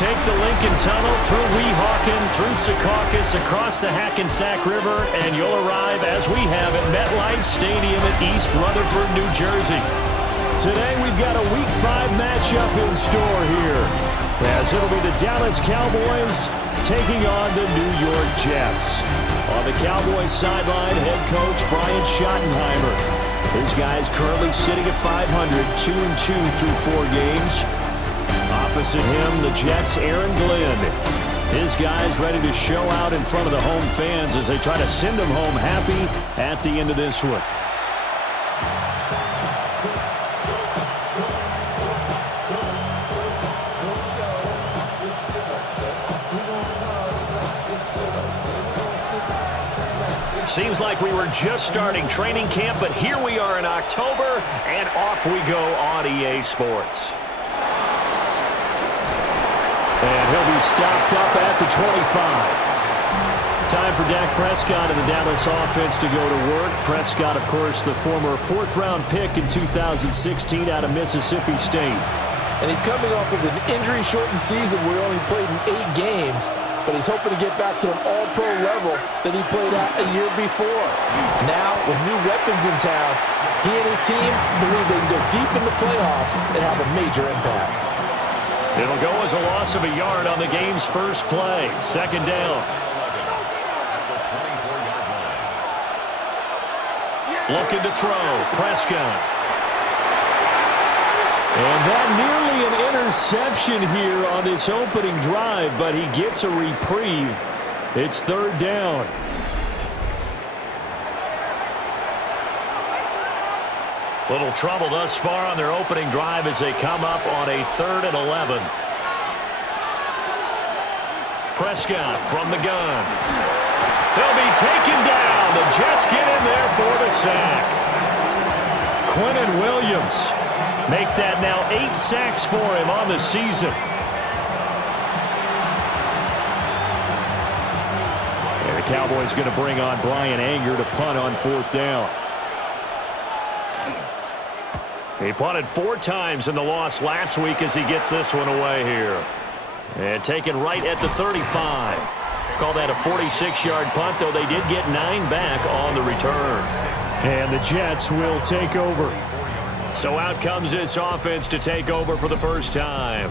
take the Lincoln Tunnel through Weehawken, through Secaucus, across the Hackensack River, and you'll arrive, as we have, at MetLife Stadium in East Rutherford, New Jersey. Today we've got a Week 5 matchup in store here, as it'll be the Dallas Cowboys taking on the New York Jets. On the Cowboys sideline, head coach Brian Schottenheimer. His guys currently sitting at 500, 2-2 through 4 games. Opposite him, the Jets' Aaron Glenn. His guys ready to show out in front of the home fans as they try to send them home happy at the end of this one. Seems like we were just starting training camp, but here we are in October, and off we go on EA Sports. And he'll be stopped up at the 25. Time for Dak Prescott and the Dallas offense to go to work. Prescott, of course, the former 4th-round pick in 2016 out of Mississippi State. And he's coming off of an injury-shortened season where he only played in 8 games. But he's hoping to get back to an all-pro level that he played at a year before. Now, with new weapons in town, he and his team believe they can go deep in the playoffs and have a major impact. It'll go as a loss of a yard on the game's first play. 2nd down. Looking to throw. Prescott. And that nearly an interception here on this opening drive, but he gets a reprieve. It's 3rd down. Little trouble thus far on their opening drive as they come up on a 3rd and 11. Prescott from the gun. He'll be taken down. The Jets get in there for the sack. Quentin Williams. Make that now 8 sacks for him on the season. And the Cowboys going to bring on Brian Anger to punt on 4th down. He punted 4 times in the loss last week as he gets this one away here. And taken right at the 35. Call that a 46-yard punt, though they did get 9 back on the return. And the Jets will take over. So out comes this offense to take over for the first time.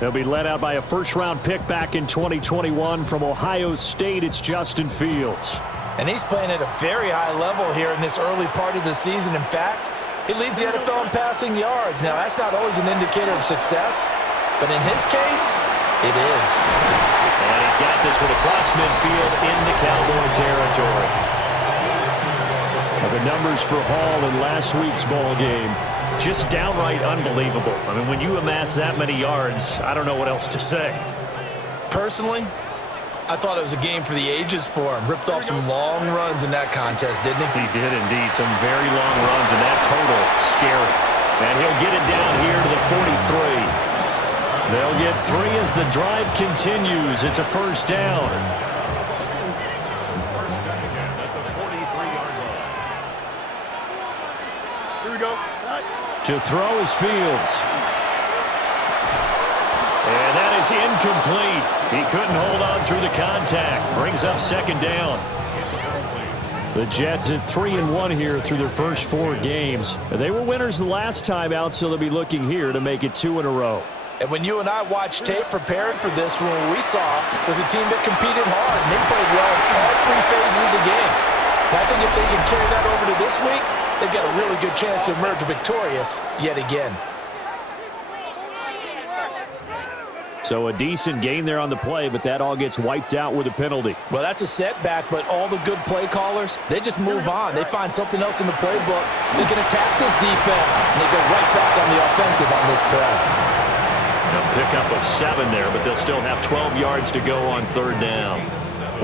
They'll be led out by a 1st-round pick back in 2021 from Ohio State. It's Justin Fields. And he's playing at a very high level here in this early part of the season. In fact, he leads the NFL in passing yards. Now, that's not always an indicator of success, but in his case, it is. And he's got this one across midfield into Cowboy territory. The numbers for Hall in last week's ball game, just downright unbelievable. I mean, when you amass that many yards, I don't know what else to say. Personally, I thought it was a game for the ages for him. Ripped off some long runs in that contest, didn't he? He did indeed. Some very long runs, and that total, scary. And he'll get it down here to the 43. They'll get 3 as the drive continues. It's a 1st down. To throw is Fields. And that is incomplete. He couldn't hold on through the contact. Brings up 2nd down. The Jets at 3-1 here through their first 4 games. They were winners the last time out, so they'll be looking here to make it 2 in a row. And when you and I watched tape preparing for this one, what we saw was a team that competed hard, and they played well in all 3 phases of the game. And I think if they can carry that over to this week, they've got a really good chance to emerge victorious yet again. So a decent gain there on the play, but that all gets wiped out with a penalty. Well, that's a setback, but all the good play callers, they just move on. They find something else in the playbook. They can attack this defense, and they go right back on the offensive on this play. A pickup of 7 there, but they'll still have 12 yards to go on 3rd down.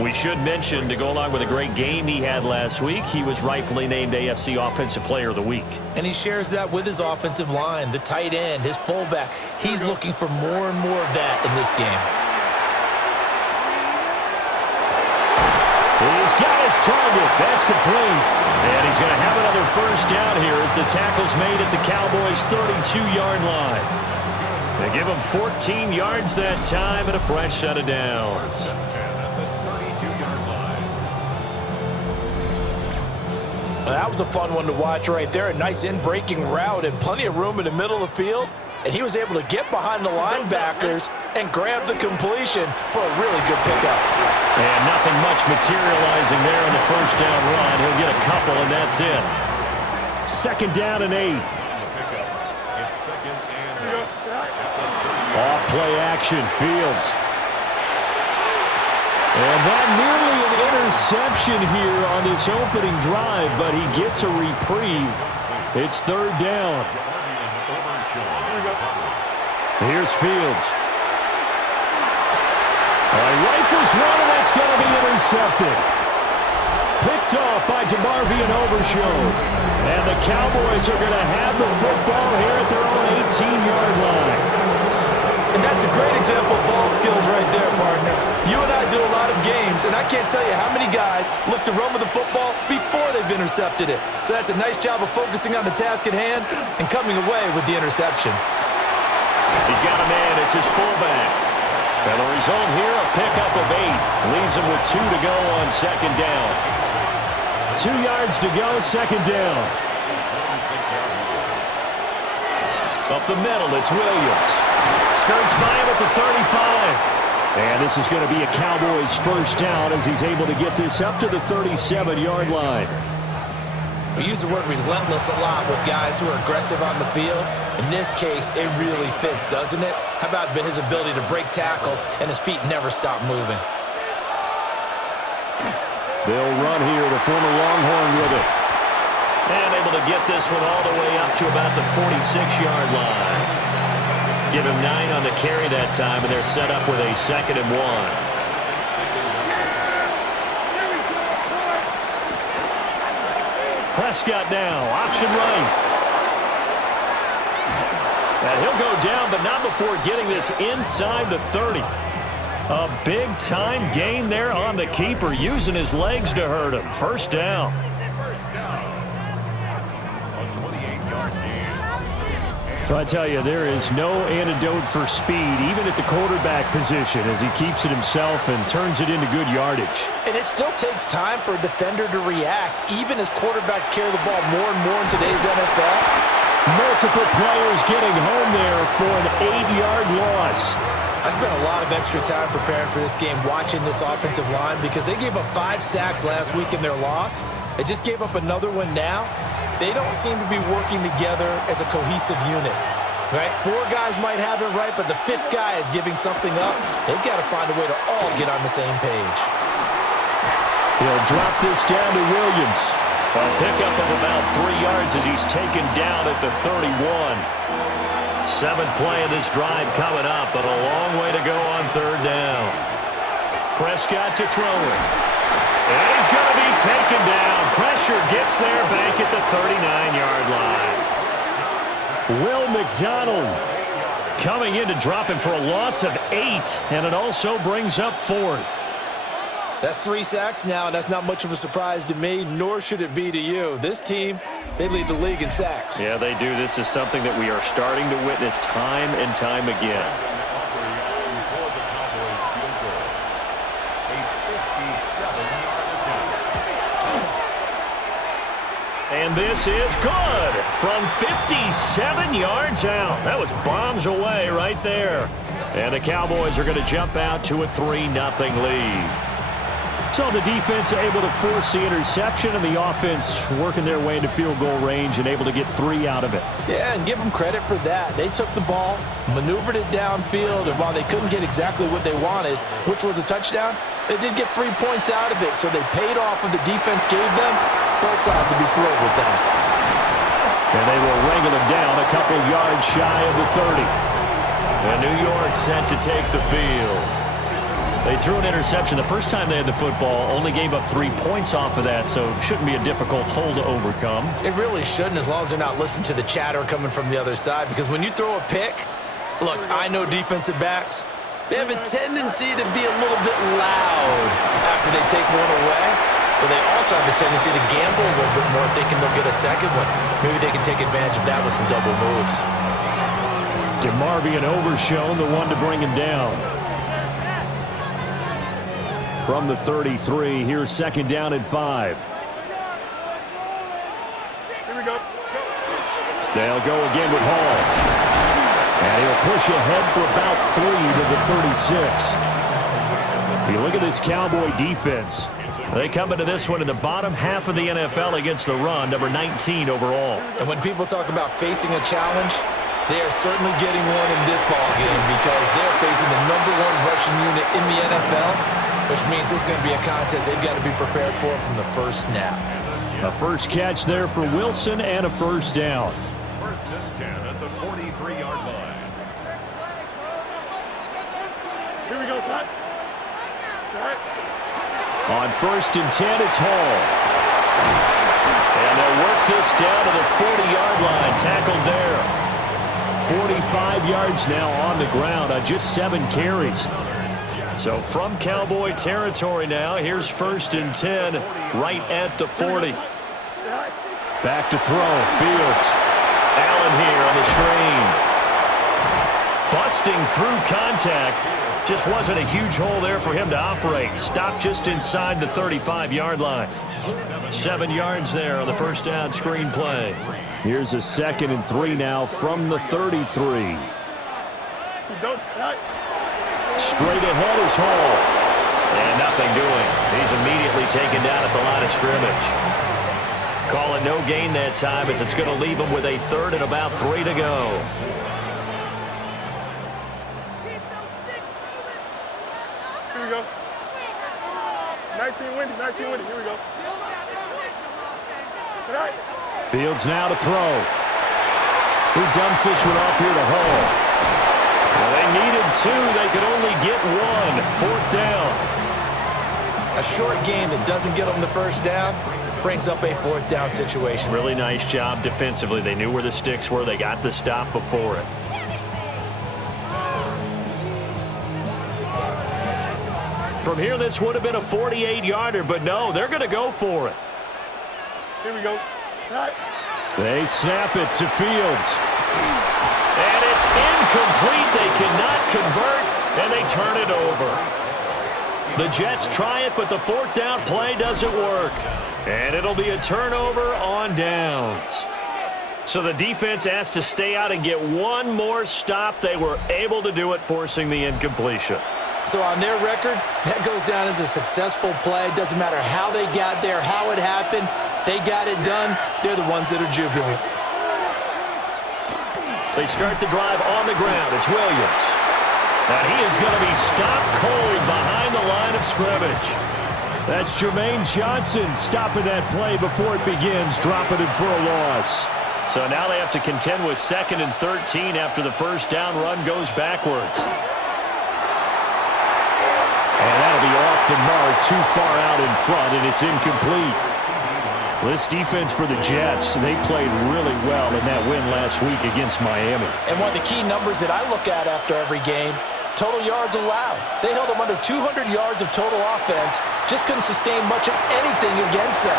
We should mention, to go along with a great game he had last week, he was rightfully named AFC Offensive Player of the Week. And he shares that with his offensive line, the tight end, his fullback. He's looking for more and more of that in this game. He's got his target. That's complete. And he's going to have another 1st down here as the tackle's made at the Cowboys' 32-yard line. They give him 14 yards that time and a fresh set of downs. That was a fun one to watch right there. A nice in-breaking route and plenty of room in the middle of the field. And he was able to get behind the linebackers and grab the completion for a really good pickup. And nothing much materializing there in the first down run. He'll get a couple, and that's it. 2nd down and 8. Off play action, Fields. And that nearly an interception here on this opening drive, but he gets a reprieve. It's 3rd down. Here's Fields. Rifles one, and that's going to be intercepted. Picked off by DeMarvion Overshown. And the Cowboys are going to have the football here at their own 18-yard line. And that's a great example of ball skills right there, partner. You and I do a lot of games, and I can't tell you how many guys look to run with the football before they've intercepted it. So that's a nice job of focusing on the task at hand and coming away with the interception. He's got a man. It's his fullback. And the result here, a pickup of 8. Leaves him with 2 to go on 2nd down. 2 yards to go, 2nd down. Up the middle, it's Williams. Skirts by him at the 35. And this is going to be a Cowboys first down as he's able to get this up to the 37-yard line. We use the word relentless a lot with guys who are aggressive on the field. In this case, it really fits, doesn't it? How about his ability to break tackles and his feet never stop moving? They'll run here, the former Longhorn with it. And able to get this one all the way up to about the 46-yard line. Give him 9 on the carry that time, and they're set up with a 2nd and 1. Prescott now, option right. And he'll go down, but not before getting this inside the 30. A big-time gain there on the keeper, using his legs to hurt him. First down. So I tell you, there is no antidote for speed, even at the quarterback position, as he keeps it himself and turns it into good yardage. And it still takes time for a defender to react, even as quarterbacks carry the ball more and more in today's NFL. Multiple players getting home there for an 8-yard loss. I spent a lot of extra time preparing for this game, watching this offensive line, because they gave up 5 sacks last week in their loss. They just gave up another one now. They don't seem to be working together as a cohesive unit, right? 4 guys might have it right, but the 5th guy is giving something up. They've got to find a way to all get on the same page. He'll drop this down to Williams. A pickup of about 3 yards as he's taken down at the 31. 7th play of this drive coming up, but a long way to go on 3rd down. Prescott to throw it. And he's going to be taken down. Pressure gets there back at the 39-yard line. Will McDonald coming in to drop him for a loss of 8, and it also brings up 4th. That's 3 sacks now, and that's not much of a surprise to me, nor should it be to you. This team, they lead the league in sacks. Yeah, they do. This is something that we are starting to witness time and time again. And this is good from 57 yards out. That was bombs away right there. And the Cowboys are going to jump out to a 3-0 lead. So the defense able to force the interception, and the offense working their way into field goal range and able to get 3 out of it. Yeah, and give them credit for that. They took the ball, maneuvered it downfield, and while they couldn't get exactly what they wanted, which was a touchdown, they did get 3 points out of it, so they paid off what the defense gave them. Both sides will be thrilled with that. And they will wrangle him down a couple yards shy of the 30. And New York set to take the field. They threw an interception the first time they had the football, only gave up 3 points off of that, so it shouldn't be a difficult hole to overcome. It really shouldn't, as long as they're not listening to the chatter coming from the other side, because when you throw a pick, look, I know defensive backs, they have a tendency to be a little bit loud after they take one away, but they also have a tendency to gamble a little bit more, thinking they'll get a second one. Maybe they can take advantage of that with some double moves. DeMarvion overshown, the one to bring him down. From the 33, here's second down and 5. Here we go. They'll go again with Hall. And he'll push ahead for about 3 to the 36. You look at this Cowboy defense. They come into this one in the bottom half of the NFL against the run, number 19 overall. And when people talk about facing a challenge, they are certainly getting one in this ball game because they're facing the number 1 rushing unit in the NFL, which means this is going to be a contest they've got to be prepared for from the first snap. A first catch there for Wilson and a first down. First and 10 at the 43-yard line. Here we go, son. Set. On first and 10, it's Hall. And they'll work this down to the 40-yard line. Tackled there. 45 yards now on the ground on just 7 carries. So from Cowboy territory now, here's first and 10 right at the 40. Back to throw. Fields. Allen here on the screen. Busting through contact. Just wasn't a huge hole there for him to operate. Stopped just inside the 35-yard line. 7 yards there on the first down screen play. Here's a second and 3 now from the 33. Straight ahead is Hall. And nothing doing. He's immediately taken down at the line of scrimmage. Calling no gain that time as it's going to leave him with a third and about 3 to go. Here we go. 19 windy, 19 windy. Here we go. Tonight. Fields now to throw. He dumps this one off here to Hall. Well, they needed 2. They could only get 1. 4th down. A short gain that doesn't get them the first down brings up a 4th down situation. Really nice job defensively. They knew where the sticks were. They got the stop before it. From here, this would have been a 48-yarder, but no, they're going to go for it. Here we go. Right. They snap it to Fields. And it's incomplete. They cannot convert, and they turn it over. The Jets try it, but the 4th down play doesn't work. And it'll be a turnover on downs. So the defense has to stay out and get one more stop. They were able to do it, forcing the incompletion. So on their record, that goes down as a successful play. Doesn't matter how they got there, how it happened. They got it done. They're the ones that are jubilant. They start the drive on the ground. It's Williams. And he is going to be stopped cold behind the line of scrimmage. That's Jermaine Johnson stopping that play before it begins, dropping it for a loss. So now they have to contend with 2nd and 13 after the first down run goes backwards. And that'll be off the mark, too far out in front, and it's incomplete. This defense for the Jets, they played really well in that win last week against Miami. And one of the key numbers that I look at after every game, total yards allowed. They held them under 200 yards of total offense, just couldn't sustain much of anything against them.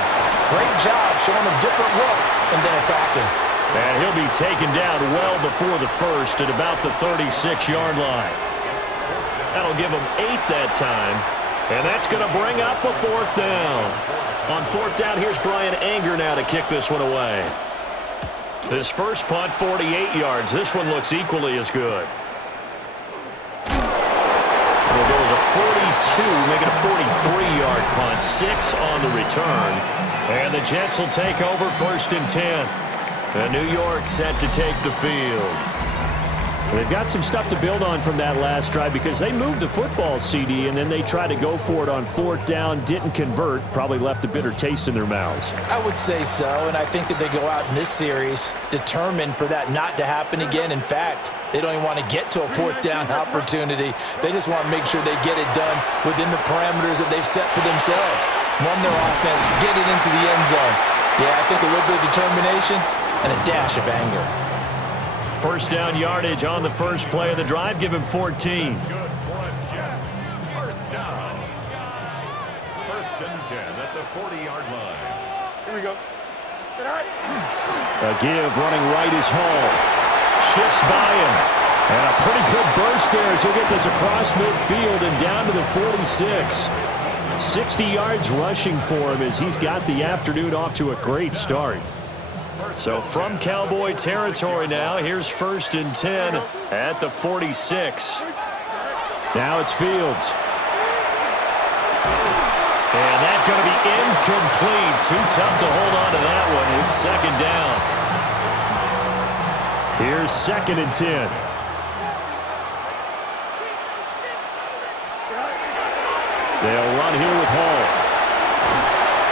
Great job showing them different looks and then attacking. And he'll be taken down well before the first at about the 36-yard line. That'll give them 8 that time, and that's going to bring up a 4th down. On 4th down, here's Brian Anger now to kick this one away. This first punt, 48 yards. This one looks equally as good. It'll go as a 42, make it a 43-yard punt, 6 on the return. And the Jets will take over 1st and 10. And New York set to take the field. They've got some stuff to build on from that last drive because they moved the football, CD, and then they tried to go for it on 4th down, didn't convert, probably left a bitter taste in their mouths. I would say so, and I think that they go out in this series determined for that not to happen again. In fact, they don't even want to get to a 4th down opportunity. They just want to make sure they get it done within the parameters that they've set for themselves. Run their offense, get it into the end zone. Yeah, I think a little bit of determination and a dash of anger. First down yardage on the first play of the drive. Give him 14. Good for the Jets. First down. 1st and 10 at the 40-yard line. Here we go. A give running right is Hall. Shifts by him. And a pretty good burst there as he'll get this across midfield and down to the 46. 60 yards rushing for him as he's got the afternoon off to a great start. So from Cowboy territory now, here's 1st and 10 at the 46. Now it's Fields. And that's going to be incomplete. Too tough to hold on to that one. It's 2nd down. Here's 2nd and 10. They'll run here with Hall.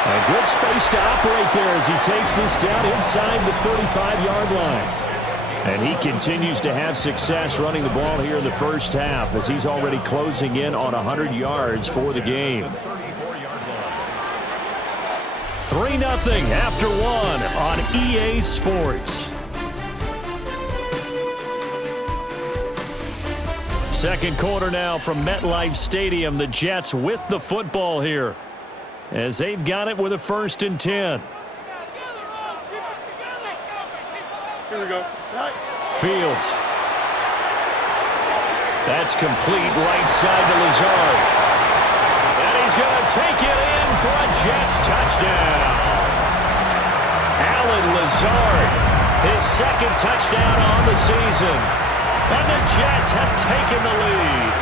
A good space to operate there as he takes this down inside the 35-yard line. And he continues to have success running the ball here in the first half as he's already closing in on 100 yards for the game. 3-0 after 1 on EA Sports. Second quarter now from MetLife Stadium. The Jets with the football here as they've got it with a 1st and 10. Here we go. Fields. That's complete right side to Lazard. And he's going to take it in for a Jets touchdown. Alan Lazard, his 2nd touchdown on the season. And the Jets have taken the lead.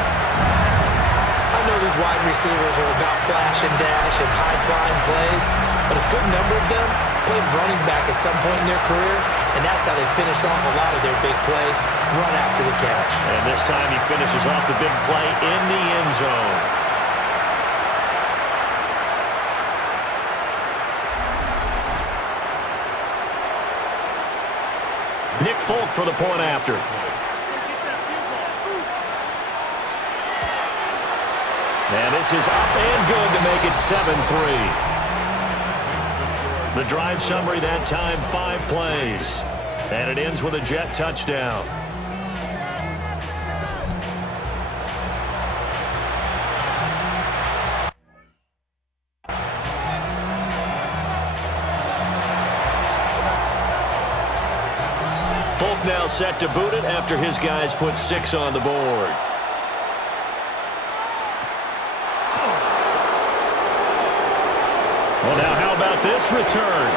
I know these wide receivers are about flash and dash and high-flying plays, but a good number of them played running back at some point in their career, and that's how they finish off a lot of their big plays, run after the catch. And this time he finishes off the big play in the end zone. Nick Folk for the point after. And this is up and good to make it 7-3. The drive summary that time, 5 plays. And it ends with a Jet touchdown. Folk now set to boot it after his guys put 6 on the board. Well, now how about this return?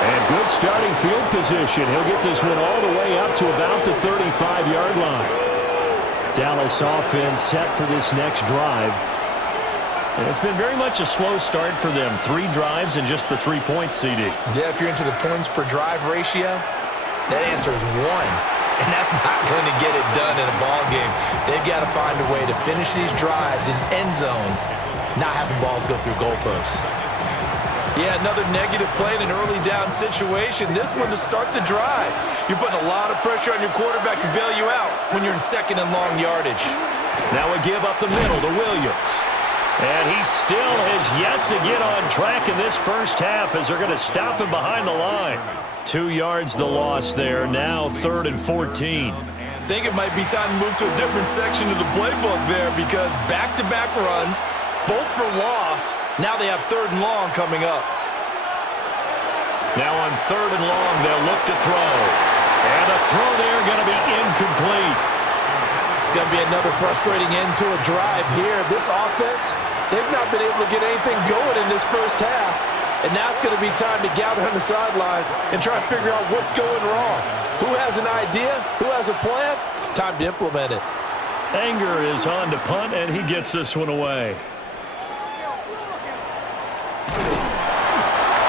And good starting field position. He'll get this one all the way up to about the 35-yard line. Dallas offense set for this next drive. And it's been very much a slow start for them. 3 drives and just the 3 points, CD. Yeah, if you're into the points per drive ratio, that answer is 1. And that's not going to get it done in a ball game. They've got to find a way to finish these drives in end zones, not having balls go through goalposts. Yeah, another negative play in an early down situation. This one to start the drive. You're putting a lot of pressure on your quarterback to bail you out when you're in 2nd and long yardage. Now a give up the middle to Williams. And he still has yet to get on track in this first half as they're going to stop him behind the line. 2 yards the loss there. Now 3rd and 14. I think it might be time to move to a different section of the playbook there because back-to-back runs, both for loss. Now they have 3rd and long coming up. Now on 3rd and long, they'll look to throw. And a throw there going to be incomplete. It's going to be another frustrating end to a drive here. This offense, they've not been able to get anything going in this first half. And now it's going to be time to gather on the sidelines and try and figure out what's going wrong. Who has an idea? Who has a plan? Time to implement it. Anger is on to punt, and he gets this one away.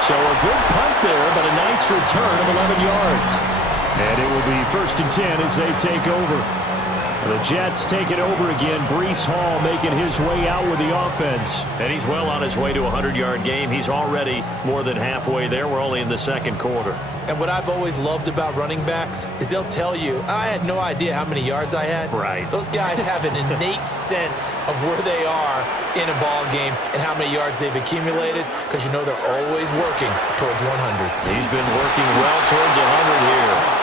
So a good punt there, but a nice return of 11 yards. And it will be 1st and 10 as they take over. The Jets take it over again. Breece Hall making his way out with the offense. And he's well on his way to a 100-yard game. He's already more than halfway there. We're only in the 2nd quarter. And what I've always loved about running backs is they'll tell you, I had no idea how many yards I had. Right. Those guys have an innate sense of where they are in a ball game and how many yards they've accumulated because you know they're always working towards 100. He's been working well towards 100 here.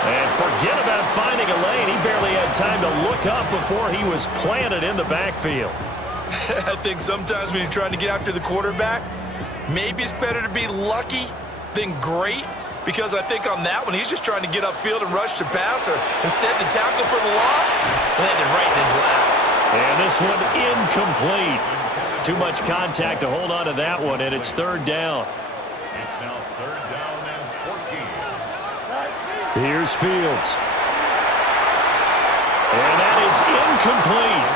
And forget about finding a lane. He barely had time to look up before he was planted in the backfield. I think sometimes when you're trying to get after the quarterback, maybe it's better to be lucky than great. because I think on that one, he's just trying to get upfield and rush the passer. Instead, the tackle for the loss landed right in his lap. And this one incomplete. Too much contact to hold on to that one, and it's third down. It's now third down and 14. Here's Fields. And that is incomplete.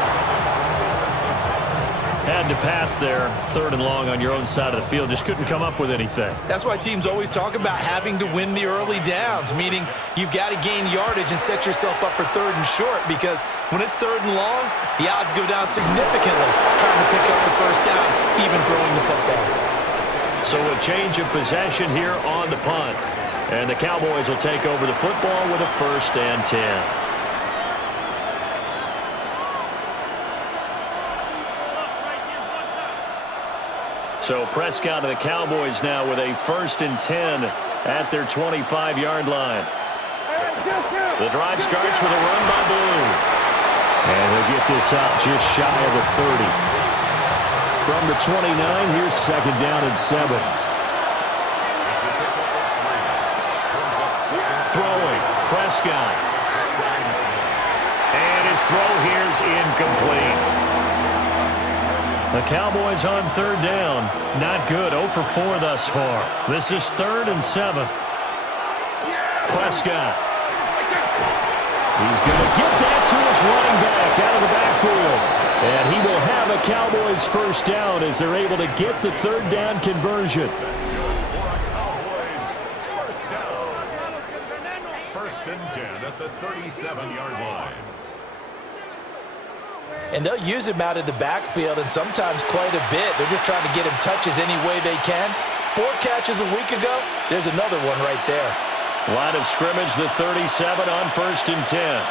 Had to pass there, third and long on your own side of the field. Just couldn't come up with anything. That's why teams always talk about having to win the early downs, meaning you've got to gain yardage and set yourself up for third and short, because when it's third and long, the odds go down significantly trying to pick up the first down, even throwing the football. So a change of possession here on the punt. And the Cowboys will take over the football with a 1st and 10. So Prescott and the Cowboys now with a 1st and 10 at their 25-yard line. The drive starts with a run by Blue. And he'll get this up just shy of the 30. From the 29, here's 2nd down and 7. Throwing, Prescott. And his throw here's incomplete. The Cowboys on 3rd down. Not good. 0 for 4 thus far. This is 3rd and 7. Prescott. He's going to get that to his running back out of the backfield. And he will have a Cowboys 1st down as they're able to get the 3rd down conversion. Cowboys, 1st down. 1st and 10 at the 37-yard line. And they'll use him out of the backfield, and sometimes quite a bit. They're just trying to get him touches any way they can. 4 catches a week ago. There's another one right there. Line of scrimmage, the 37 on 1st and 10.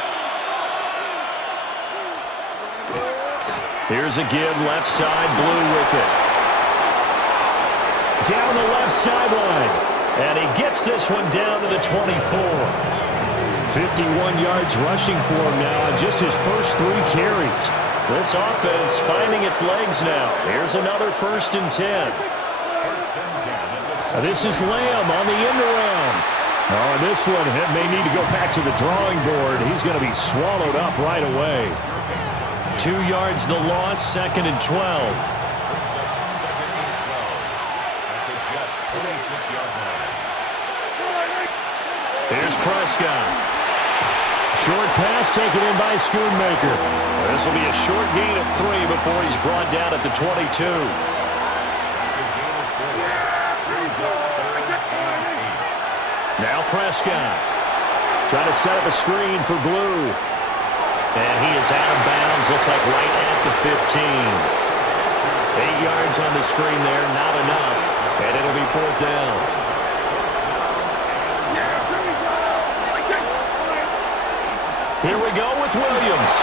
Here's a give, left side, Blue with it. Down the left sideline. And he gets this one down to the 24. 51 yards rushing for him now on just his first 3 carries. This offense finding its legs now. Here's another 1st and 10. This is Lamb on the end around. Oh, this one may need to go back to the drawing board. He's going to be swallowed up right away. 2 yards the loss, 2nd and 12. Here's Prescott. Short pass taken in by Schoonmaker. This will be a short gain of 3 before he's brought down at the 22. Now Prescott. Trying to set up a screen for Blue. And he is out of bounds. Looks like right at the 15. 8 yards on the screen there. Not enough. And it'll be 4th down. Here we go with Williams.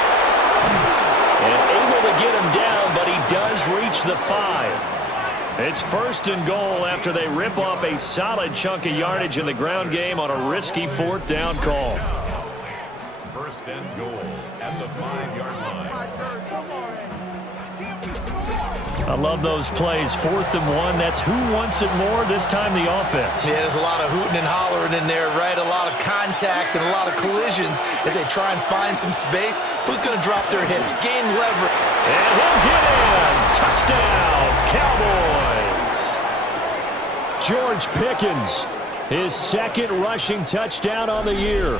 And able to get him down, but he does reach the 5. It's 1st and goal after they rip off a solid chunk of yardage in the ground game on a risky 4th down call. 1st and goal at the 5-yard line. I love those plays. 4th and 1. That's who wants it more, this time the offense. Yeah, there's a lot of hooting and hollering in there, right? A lot of contact and a lot of collisions as they try and find some space. Who's going to drop their hips, gain leverage? And he'll get in. Touchdown, Cowboys. George Pickens, his 2nd rushing touchdown on the year.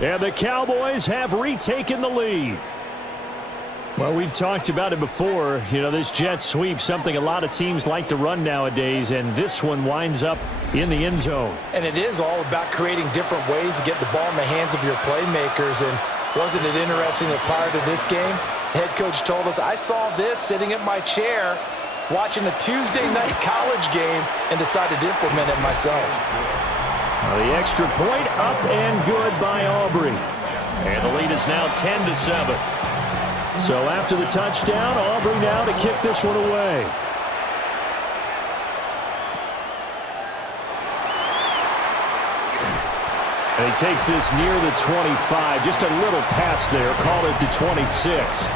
And the Cowboys have retaken the lead. Well, we've talked about it before. You know, this jet sweep, something a lot of teams like to run nowadays, and this one winds up in the end zone. And it is all about creating different ways to get the ball in the hands of your playmakers. And wasn't it interesting that prior to this game, the head coach told us, I saw this sitting in my chair watching a Tuesday night college game and decided to implement it myself. The extra point up and good by Aubrey. And the lead is now 10-7. So after the touchdown, Aubrey now to kick this one away. And he takes this near the 25. Just a little pass there. Call it the 26.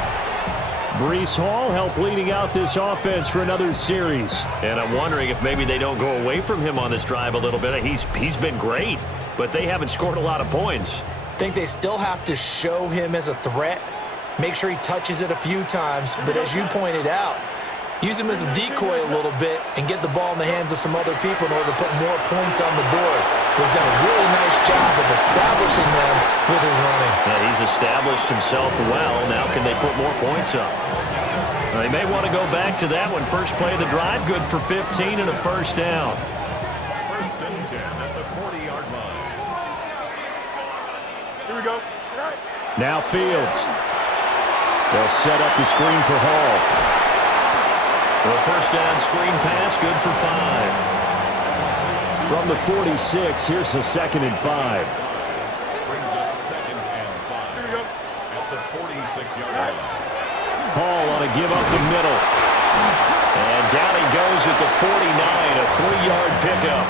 Breece Hall helped leading out this offense for another series. And I'm wondering if maybe they don't go away from him on this drive a little bit. He's been great, but they haven't scored a lot of points. I think they still have to show him as a threat, make sure he touches it a few times, but as you pointed out, use him as a decoy a little bit and get the ball in the hands of some other people in order to put more points on the board. He's done a really nice job of establishing them with his running. Yeah, he's established himself well. Now can they put more points up? They may want to go back to that one. First play of the drive, good for 15 and a first down. First and 10 at the 40-yard line. Here we go. Now Fields. They'll set up the screen for Hall. The first down screen pass, good for 5. From the 46, here's the 2nd and 5. Brings up 2nd and 5. Here we go. At the 46-yard line. Hall on a give up the middle. And down he goes at the 49, a 3-yard pickup.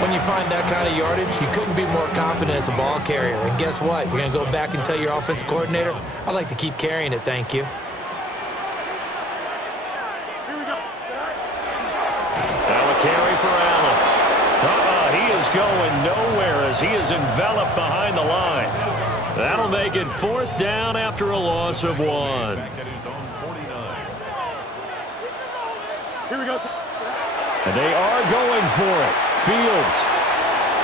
When you find that kind of yardage, you couldn't be more confident as a ball carrier. And guess what? You're going to go back and tell your offensive coordinator, I'd like to keep carrying it, thank you. Carry for Allen. He is going nowhere as he is enveloped behind the line. That'll make it 4th down after a loss of 1. Back at his own 49. Here we go. And they are going for it. Fields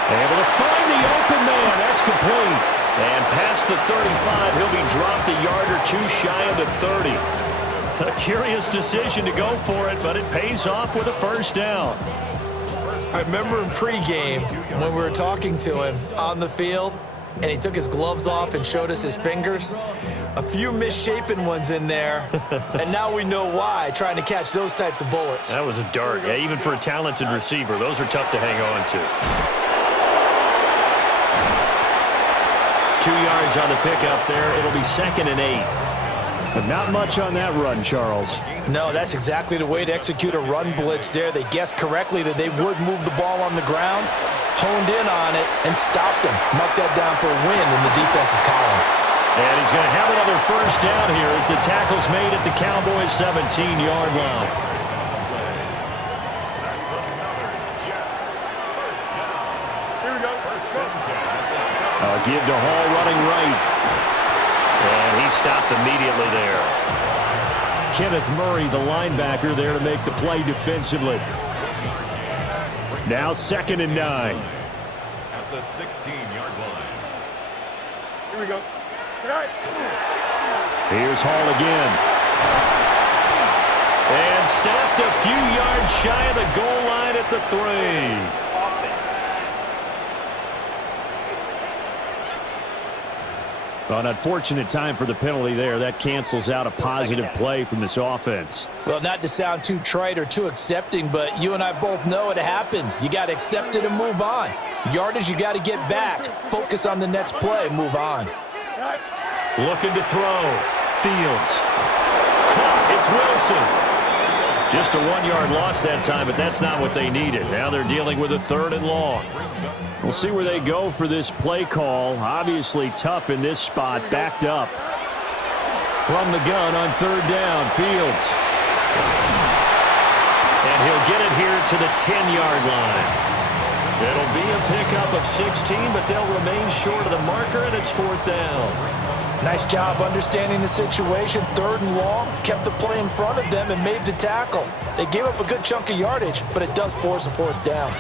able to find the open man. That's complete. And past the 35, he'll be dropped a yard or two shy of the 30. A curious decision to go for it, but it pays off with a first down. I remember in pregame when we were talking to him on the field, and he took his gloves off and showed us his fingers. A few misshapen ones in there, and now we know why, trying to catch those types of bullets. That was a dart. Yeah, even for a talented receiver, those are tough to hang on to. 2 yards on the pickup there. It'll be 2nd and 8. But not much on that run, Charles. No, that's exactly the way to execute a run blitz there. They guessed correctly that they would move the ball on the ground, honed in on it, and stopped him. Marked that down for a win in the defense's column. And he's going to have another first down here as the tackle's made at the Cowboys' 17-yard line. That's another Jets first down. Here we go. First and 10. Give to Hall running right. And he stopped immediately there. Kenneth Murray, the linebacker, there to make the play defensively. Now 2nd and 9. At the 16-yard line. Here we go. Right. Here's Hall again. And stepped a few yards shy of the goal line at the 3. Well, an unfortunate time for the penalty there. That cancels out a positive play from this offense. Well, not to sound too trite or too accepting, but you and I both know it happens. You got to accept it and move on. Yardage, you got to get back. Focus on the next play and move on. Looking to throw. Fields. Caught. It's Wilson. Just a 1-yard loss that time, but that's not what they needed. Now they're dealing with a 3rd and long. We'll see where they go for this play call. Obviously tough in this spot. Backed up. From the gun on 3rd down, Fields. And he'll get it here to the 10-yard line. It'll be a pickup of 16, but they'll remain short of the marker, and it's 4th down. Nice job understanding the situation. 3rd and long, kept the play in front of them and made the tackle. They gave up a good chunk of yardage, but it does force a 4th down.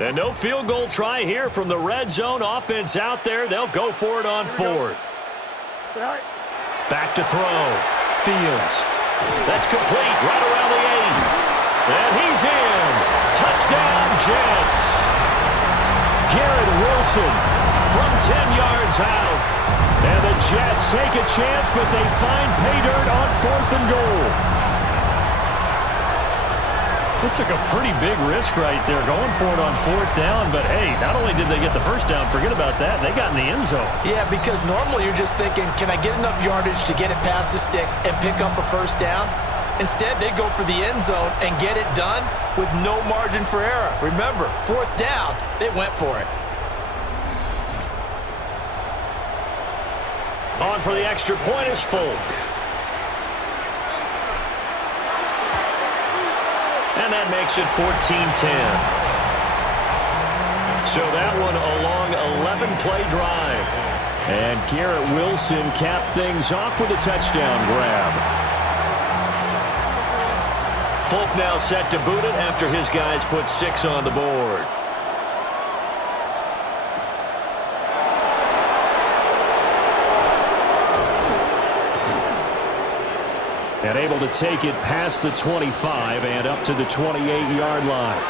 And no field goal try here from the red zone offense out there. They'll go for it on 4th. Back to throw. Fields. That's complete right around the 8. And he's in. Touchdown, Jets. Garrett Wilson from 10 yards out. And the Jets take a chance, but they find pay dirt on 4th and goal. They took a pretty big risk right there going for it on 4th down, but hey, not only did they get the first down, forget about that, they got in the end zone. Yeah, because normally you're just thinking, can I get enough yardage to get it past the sticks and pick up a first down? Instead, they go for the end zone and get it done with no margin for error. Remember, 4th down, they went for it. On for the extra point is Folk. And that makes it 14-10. So that one a long 11-play drive. And Garrett Wilson capped things off with a touchdown grab. Folk now set to boot it after his guys put 6 on the board. And able to take it past the 25 and up to the 28-yard line.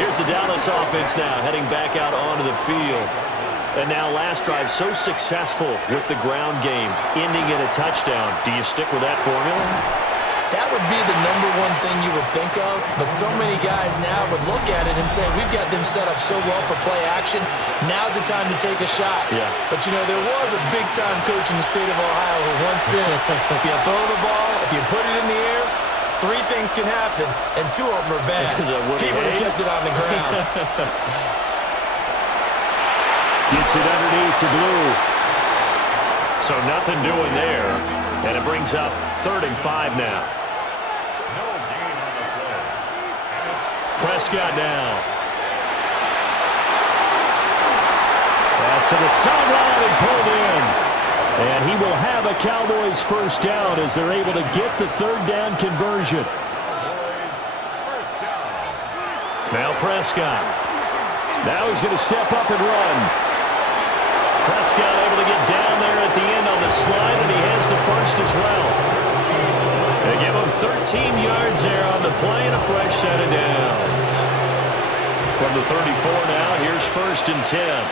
Here's the Dallas offense now heading back out onto the field. And now last drive so successful with the ground game, ending in a touchdown. Do you stick with that formula? That would be the #1 thing you would think of, but so many guys now would look at it and say, we've got them set up so well for play action, now's the time to take a shot. Yeah. But, you know, there was a big-time coach in the state of Ohio who once said, if you throw the ball, if you put it in the air, 3 things can happen, and 2 of them are bad. He would have kissed it on the ground. Gets it underneath to Blue. So nothing doing there, and it brings up 3rd and 5 now. Prescott now. Pass to the sideline and pulled in. And he will have a Cowboys first down as they're able to get the 3rd down conversion. Now Prescott. Now he's going to step up and run. Prescott able to get down there at the end on the slide, and he has the first as well. They give him 13 yards there on the play and a fresh set of downs. From the 34 now, here's 1st and 10.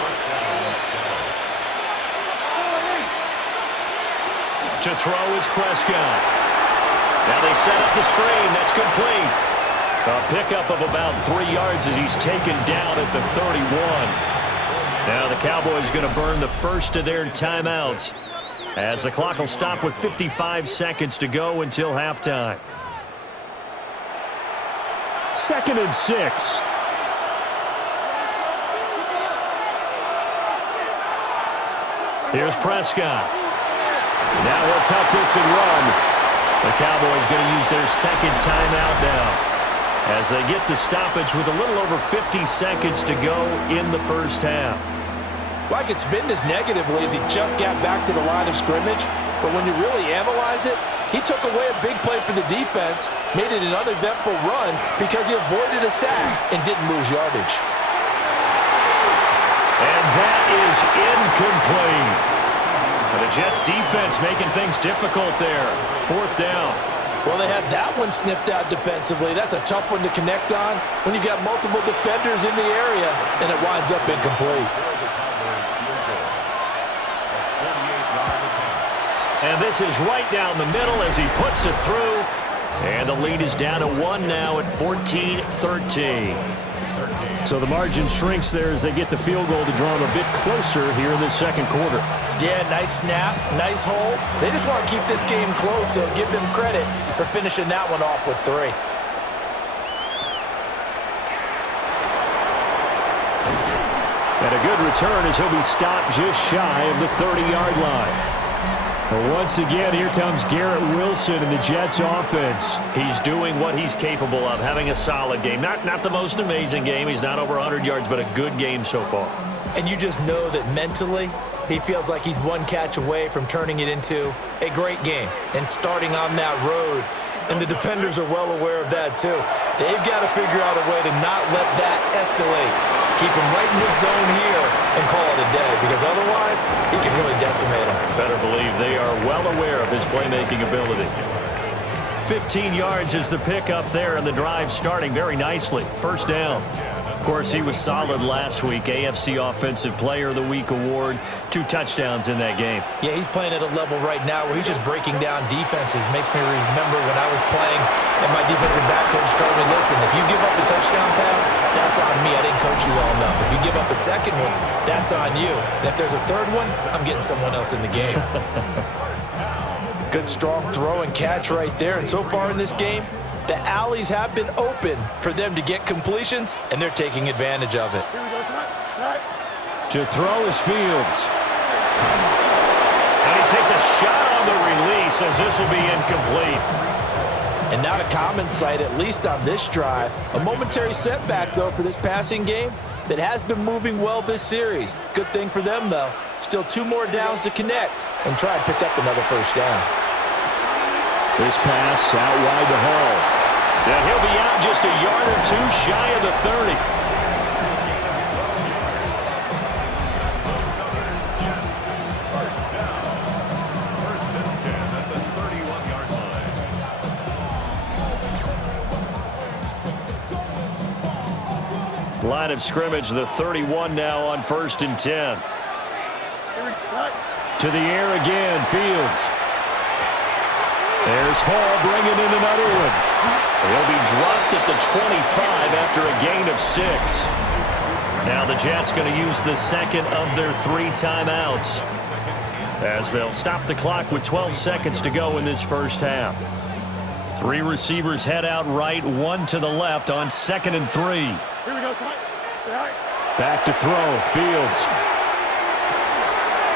To throw is Prescott. Now they set up the screen. That's complete. A pickup of about 3 yards as he's taken down at the 31. Now the Cowboys going to burn the first of their timeouts, as the clock will stop with 55 seconds to go until halftime. 2nd and 6. Here's Prescott. Now he'll tuck this and run. The Cowboys going to use their 2nd timeout now, as they get the stoppage with a little over 50 seconds to go in the first half. Like it's been this negatively as he just got back to the line of scrimmage, but when you really analyze it, he took away a big play for the defense, made it an uneventful run because he avoided a sack and didn't lose yardage. And that is incomplete. The Jets defense making things difficult there. 4th down. Well, they had that one snipped out defensively. That's a tough one to connect on when you got multiple defenders in the area, and it winds up incomplete. And this is right down the middle as he puts it through. And the lead is down to 1 now at 14-13. So the margin shrinks there as they get the field goal to draw them a bit closer here in the 2nd quarter. Yeah, nice snap, nice hole. They just want to keep this game close, so give them credit for finishing that one off with 3. And a good return as he'll be stopped just shy of the 30-yard line. Well, once again, here comes Garrett Wilson in the Jets offense. He's doing what he's capable of, having a solid game. Not the most amazing game. He's not over 100 yards, but a good game so far. And you just know that mentally, he feels like he's 1 catch away from turning it into a great game and starting on that road. And the defenders are well aware of that, too. They've got to figure out a way to not let that escalate. Keep him right in this zone here and call it a day, because otherwise he can really decimate him. Better believe they are well aware of his playmaking ability. 15 yards is the pickup there, and the drive starting very nicely. 1st down. Of course, he was solid last week. AFC Offensive Player of the Week award. 2 touchdowns in that game. Yeah, he's playing at a level right now where he's just breaking down defenses. Makes me remember when I was playing and my defensive back coach told me, listen, if you give up a touchdown pass, that's on me. I didn't coach you well enough. If you give up a 2nd one, that's on you. And if there's a 3rd one, I'm getting someone else in the game. Good strong throw and catch right there. And so far in this game, the alleys have been open for them to get completions, and they're taking advantage of it. Here we go, son. All right. To throw is Fields. And he takes a shot on the release as this will be incomplete. And not a common sight, at least on this drive. A momentary setback, though, for this passing game that has been moving well this series. Good thing for them, though. Still 2 more downs to connect and try and pick up another first down. This pass out wide to Hall. And he'll be out just a yard or 2 shy of the 30. First and 10 at the 31-yard line. Line of scrimmage, the 31 now on 1st and 10. To the air again, Fields. There's Hall bringing in another one. He'll be dropped at the 25 after a gain of 6. Now the Jets going to use the second of their 3 timeouts as they'll stop the clock with 12 seconds to go in this first half. 3 receivers head out right, 1 to the left on 2nd and 3. Here we go, son. Back to throw, Fields.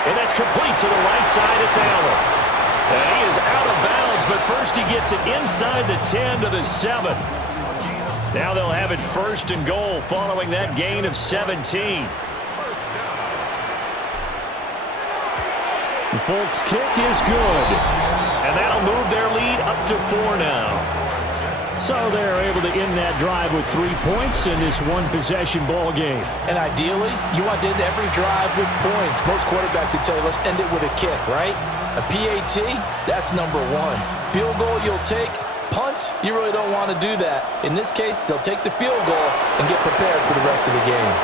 And that's complete to the right side. It's Allen. And he is out of bounds, but first he gets it inside the 10 to the 7. Now they'll have it 1st and goal following that gain of 17. The Folks' kick is good. And that'll move their lead up to 4 now. So they're able to end that drive with 3 points in this one-possession ball game. And ideally, you want to end every drive with points. Most quarterbacks would tell you, let's end it with a kick, right? A PAT, that's number 1. Field goal you'll take. Punts, you really don't want to do that. In this case, they'll take the field goal and get prepared for the rest of the game.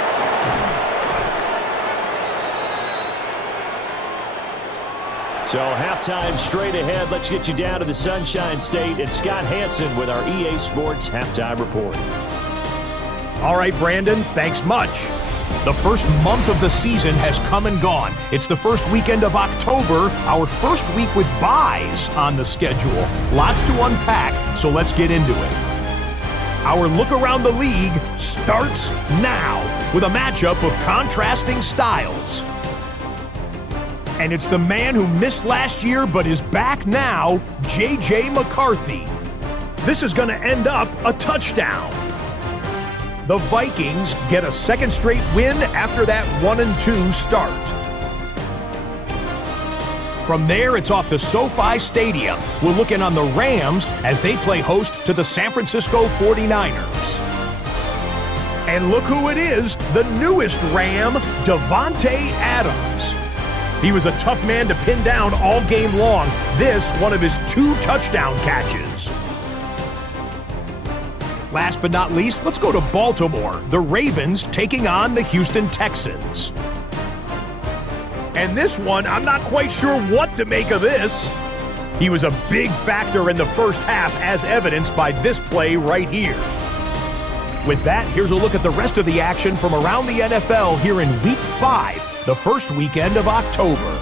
So halftime straight ahead. Let's get you down to the Sunshine State and Scott Hansen with our EA Sports Halftime Report. All right, Brandon, thanks much. The first month of the season has come and gone. It's the first weekend of October, our first week with byes on the schedule. Lots to unpack, so let's get into it. Our look around the league starts now with a matchup of contrasting styles. And it's the man who missed last year but is back now, J.J. McCarthy. This is going to end up a touchdown. The Vikings get a second straight win after that 1-2 start. From there, it's off to SoFi Stadium. We're looking on the Rams as they play host to the San Francisco 49ers. And look who it is, the newest Ram, Davante Adams. He was a tough man to pin down all game long. This, one of his 2 touchdown catches. Last but not least, let's go to Baltimore. The Ravens taking on the Houston Texans. And this one, I'm not quite sure what to make of this. He was a big factor in the first half, as evidenced by this play right here. With that, here's a look at the rest of the action from around the NFL here in Week 5. The first weekend of October.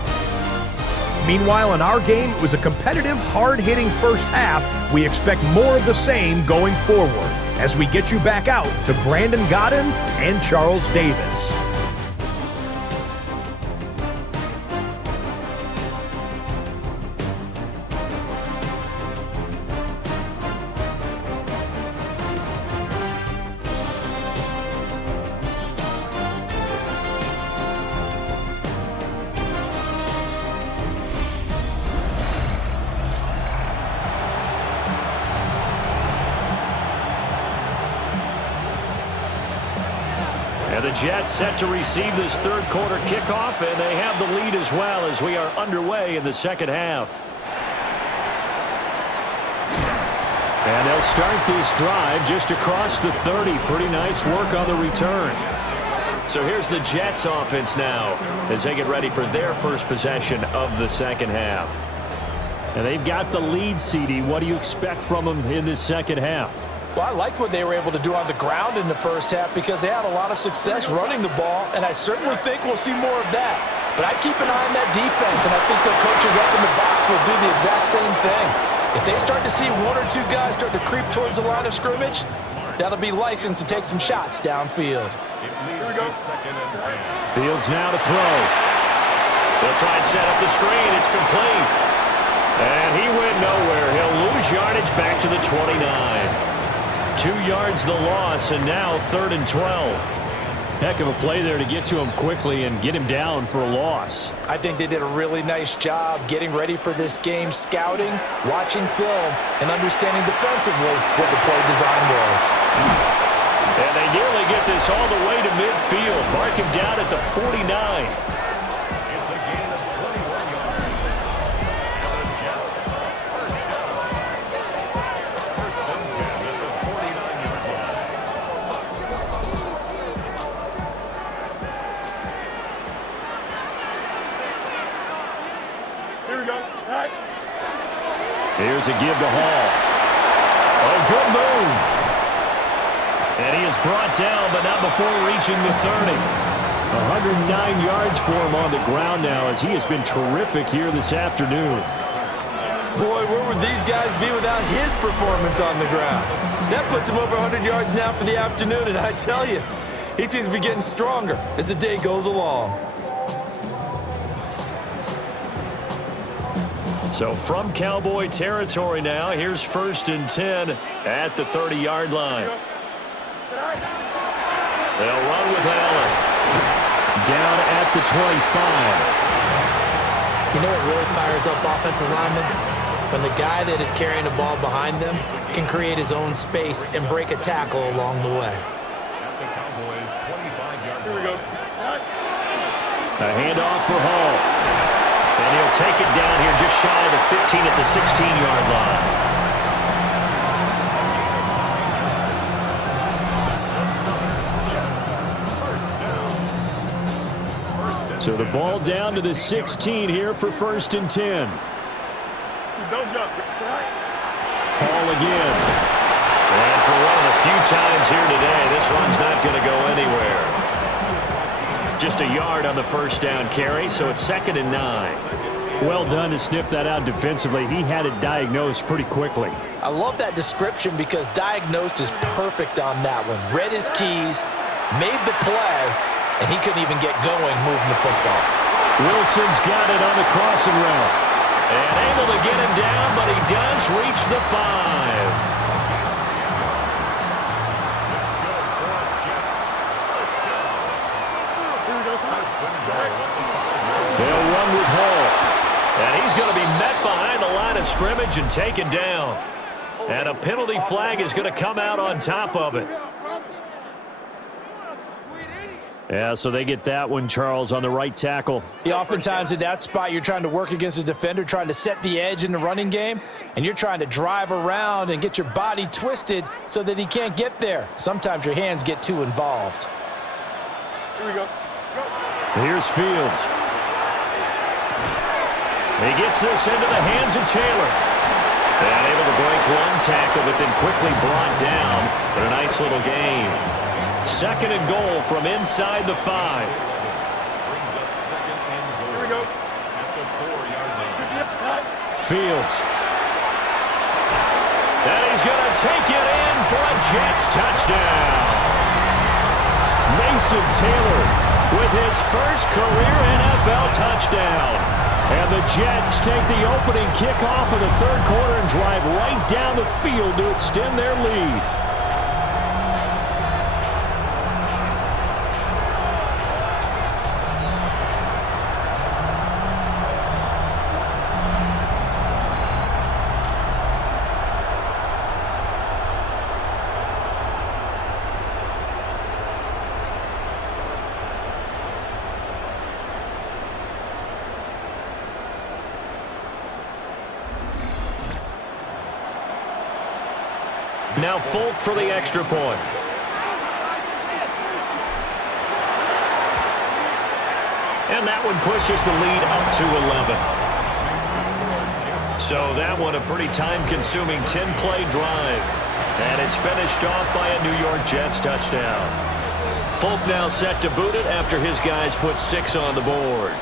Meanwhile, in our game, it was a competitive, hard-hitting first half. We expect more of the same going forward as we get you back out to Brandon Godden and Charles Davis. And the Jets set to receive this third quarter kickoff, and they have the lead as well as we are underway in the second half. And they'll start this drive just across the 30. Pretty nice work on the return. So here's the Jets offense now as they get ready for their first possession of the second half. And they've got the lead, CD. What do you expect from them in this second half? Well, I liked what they were able to do on the ground in the first half because they had a lot of success running the ball, and I certainly think we'll see more of that. But I keep an eye on that defense, and I think their coaches up in the box will do the exact same thing. If they start to see 1 or 2 guys start to creep towards the line of scrimmage, that'll be licensed to take some shots downfield. It leads to 2nd and 10. Fields now to throw. They'll try and set up the screen. It's complete. And he went nowhere. He'll lose yardage back to the 29. 2 yards the loss, and now 3rd and 12. Heck of a play there to get to him quickly and get him down for a loss. I think they did a really nice job getting ready for this game, scouting, watching film, and understanding defensively what the play design was. And they nearly get this all the way to midfield. Mark him down at the 49. It's a gain of 21 yards. And the Jets, first down. First and 10 at the 49-yard line. Here we go. All right. Here's a give to Hall. Oh, good move. And he is brought down, but not before reaching the 30. 109 yards for him on the ground now, as he has been terrific here this afternoon. Boy, where would these guys be without his performance on the ground? That puts him over 100 yards now for the afternoon, and I tell you, he seems to be getting stronger as the day goes along. So from Cowboy territory now, here's 1st and 10 at the 30-yard line. They'll run with Allen. Down at the 25. You know what really fires up offensive linemen? When the guy that is carrying the ball behind them can create his own space and break a tackle along the way. At the Cowboys' 25-yard line. Here we go. A handoff for Hall. And he'll take it down here just shy of the 15 at the 16-yard line. So the ball down to the 16 here for 1st and 10. Don't jump. Hall again. And for one of the few times here today, this run's not going to go anywhere. Just a yard on the first down carry, so it's 2nd and 9. Well done to sniff that out defensively. He had it diagnosed pretty quickly. I love that description because diagnosed is perfect on that one. Read his keys, made the play, and he couldn't even get going moving the football. Wilson's got it on the crossing route. And able to get him down, but he does reach the 5. They'll run with Hall. And he's going to be met behind the line of scrimmage and taken down. And a penalty flag is going to come out on top of it. Yeah, so they get that one, Charles, on the right tackle. Yeah, oftentimes at that spot, you're trying to work against a defender, trying to set the edge in the running game, and you're trying to drive around and get your body twisted so that he can't get there. Sometimes your hands get too involved. Here we go. Here's Fields. He gets this into the hands of Taylor. And able to break one tackle, but then quickly brought down. But a nice little gain. 2nd and goal from inside the 5. Brings up 2nd and goal. Here we go. At the 4-yard line. Fields. And he's going to take it in for a Jets touchdown. Mason Taylor with his first career NFL touchdown. And the Jets take the opening kickoff of the 3rd quarter and drive right down the field to extend their lead. Now Folk for the extra point. And that one pushes the lead up to 11. So that one a pretty time-consuming 10-play drive. And it's finished off by a New York Jets touchdown. Folk now set to boot it after his guys put 6 on the board.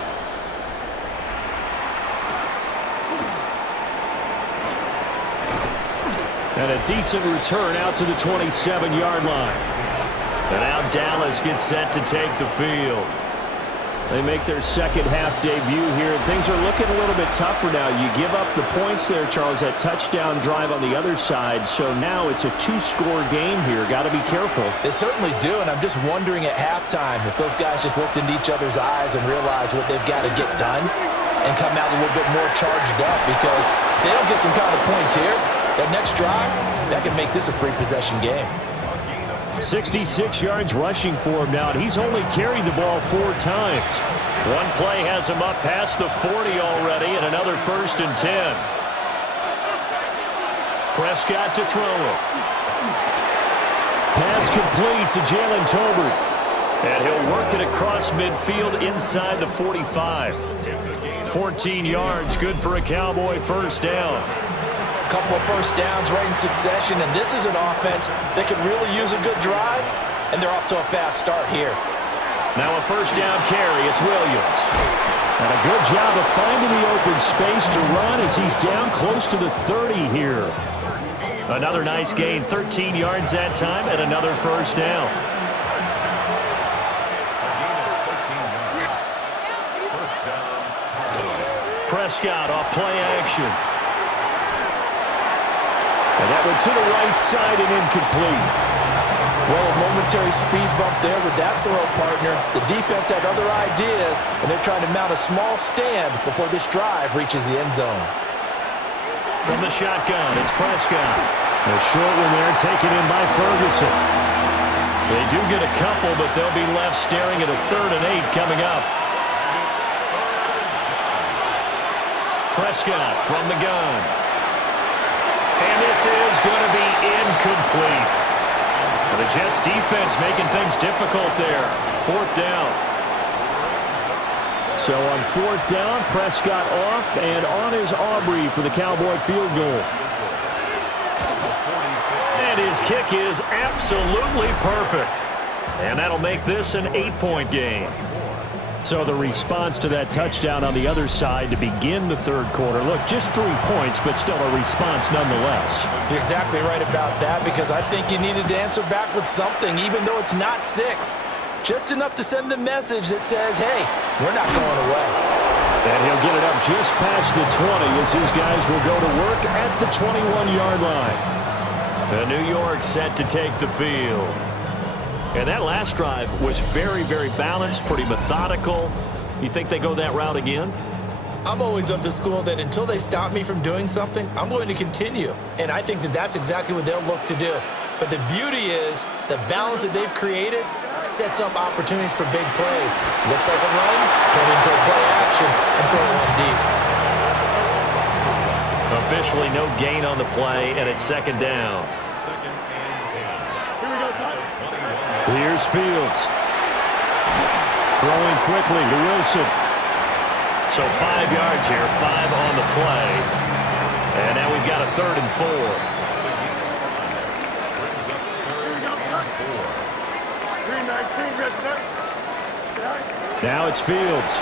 And a decent return out to the 27-yard line. And now Dallas gets set to take the field. They make their second half debut here. Things are looking a little bit tougher now. You give up the points there, Charles, that touchdown drive on the other side. So now it's a two-score game here. Got to be careful. They certainly do, and I'm just wondering at halftime if those guys just looked into each other's eyes and realized what they've got to get done and come out a little bit more charged up, because if they don't get some kind of points here, that next drive, that can make this a three-possession game. 66 yards rushing for him now, and he's only carried the ball 4 times. One play has him up past the 40 already, and another 1st and 10. Prescott to throw it. Pass complete to Jalen Tolbert. And he'll work it across midfield inside the 45. 14 yards, good for a Cowboy first down. Couple of first downs right in succession, and this is an offense that could really use a good drive, and they're off to a fast start here. Now a first down carry. It's Williams. And a good job of finding the open space to run as he's down close to the 30 here. Another nice gain, 13 yards that time, and another first down. Prescott off play action. And that went to the right side and incomplete. Well, a momentary speed bump there with that throw, partner. The defense had other ideas, and they're trying to mount a small stand before this drive reaches the end zone. From the shotgun, it's Prescott. A short one there, taken in by Ferguson. They do get a couple, but they'll be left staring at a 3rd and 8 coming up. Prescott from the gun. And this is going to be incomplete. The Jets defense making things difficult there. 4th down. So on 4th down, Prescott off, and on is Aubrey for the Cowboy field goal. And his kick is absolutely perfect. And that'll make this an 8-point game. So the response to that touchdown on the other side to begin the 3rd quarter. Look, just 3 points, but still a response nonetheless. You're exactly right about that, because I think you needed to answer back with something, even though it's not 6. Just enough to send the message that says, hey, we're not going away. And he'll get it up just past the 20 as his guys will go to work at the 21-yard line. The New York set to take the field. And that last drive was very, very balanced, pretty methodical. You think they go that route again? I'm always of the school that until they stop me from doing something, I'm going to continue. And I think that that's exactly what they'll look to do. But the beauty is the balance that they've created sets up opportunities for big plays. Looks like a run, turn into a play action, and throw one deep. Officially no gain on the play, and it's 2nd down. Here's Fields. Throwing quickly to Wilson. So 5 yards here, 5 on the play. And now we've got a 3rd and 4. Now it's Fields.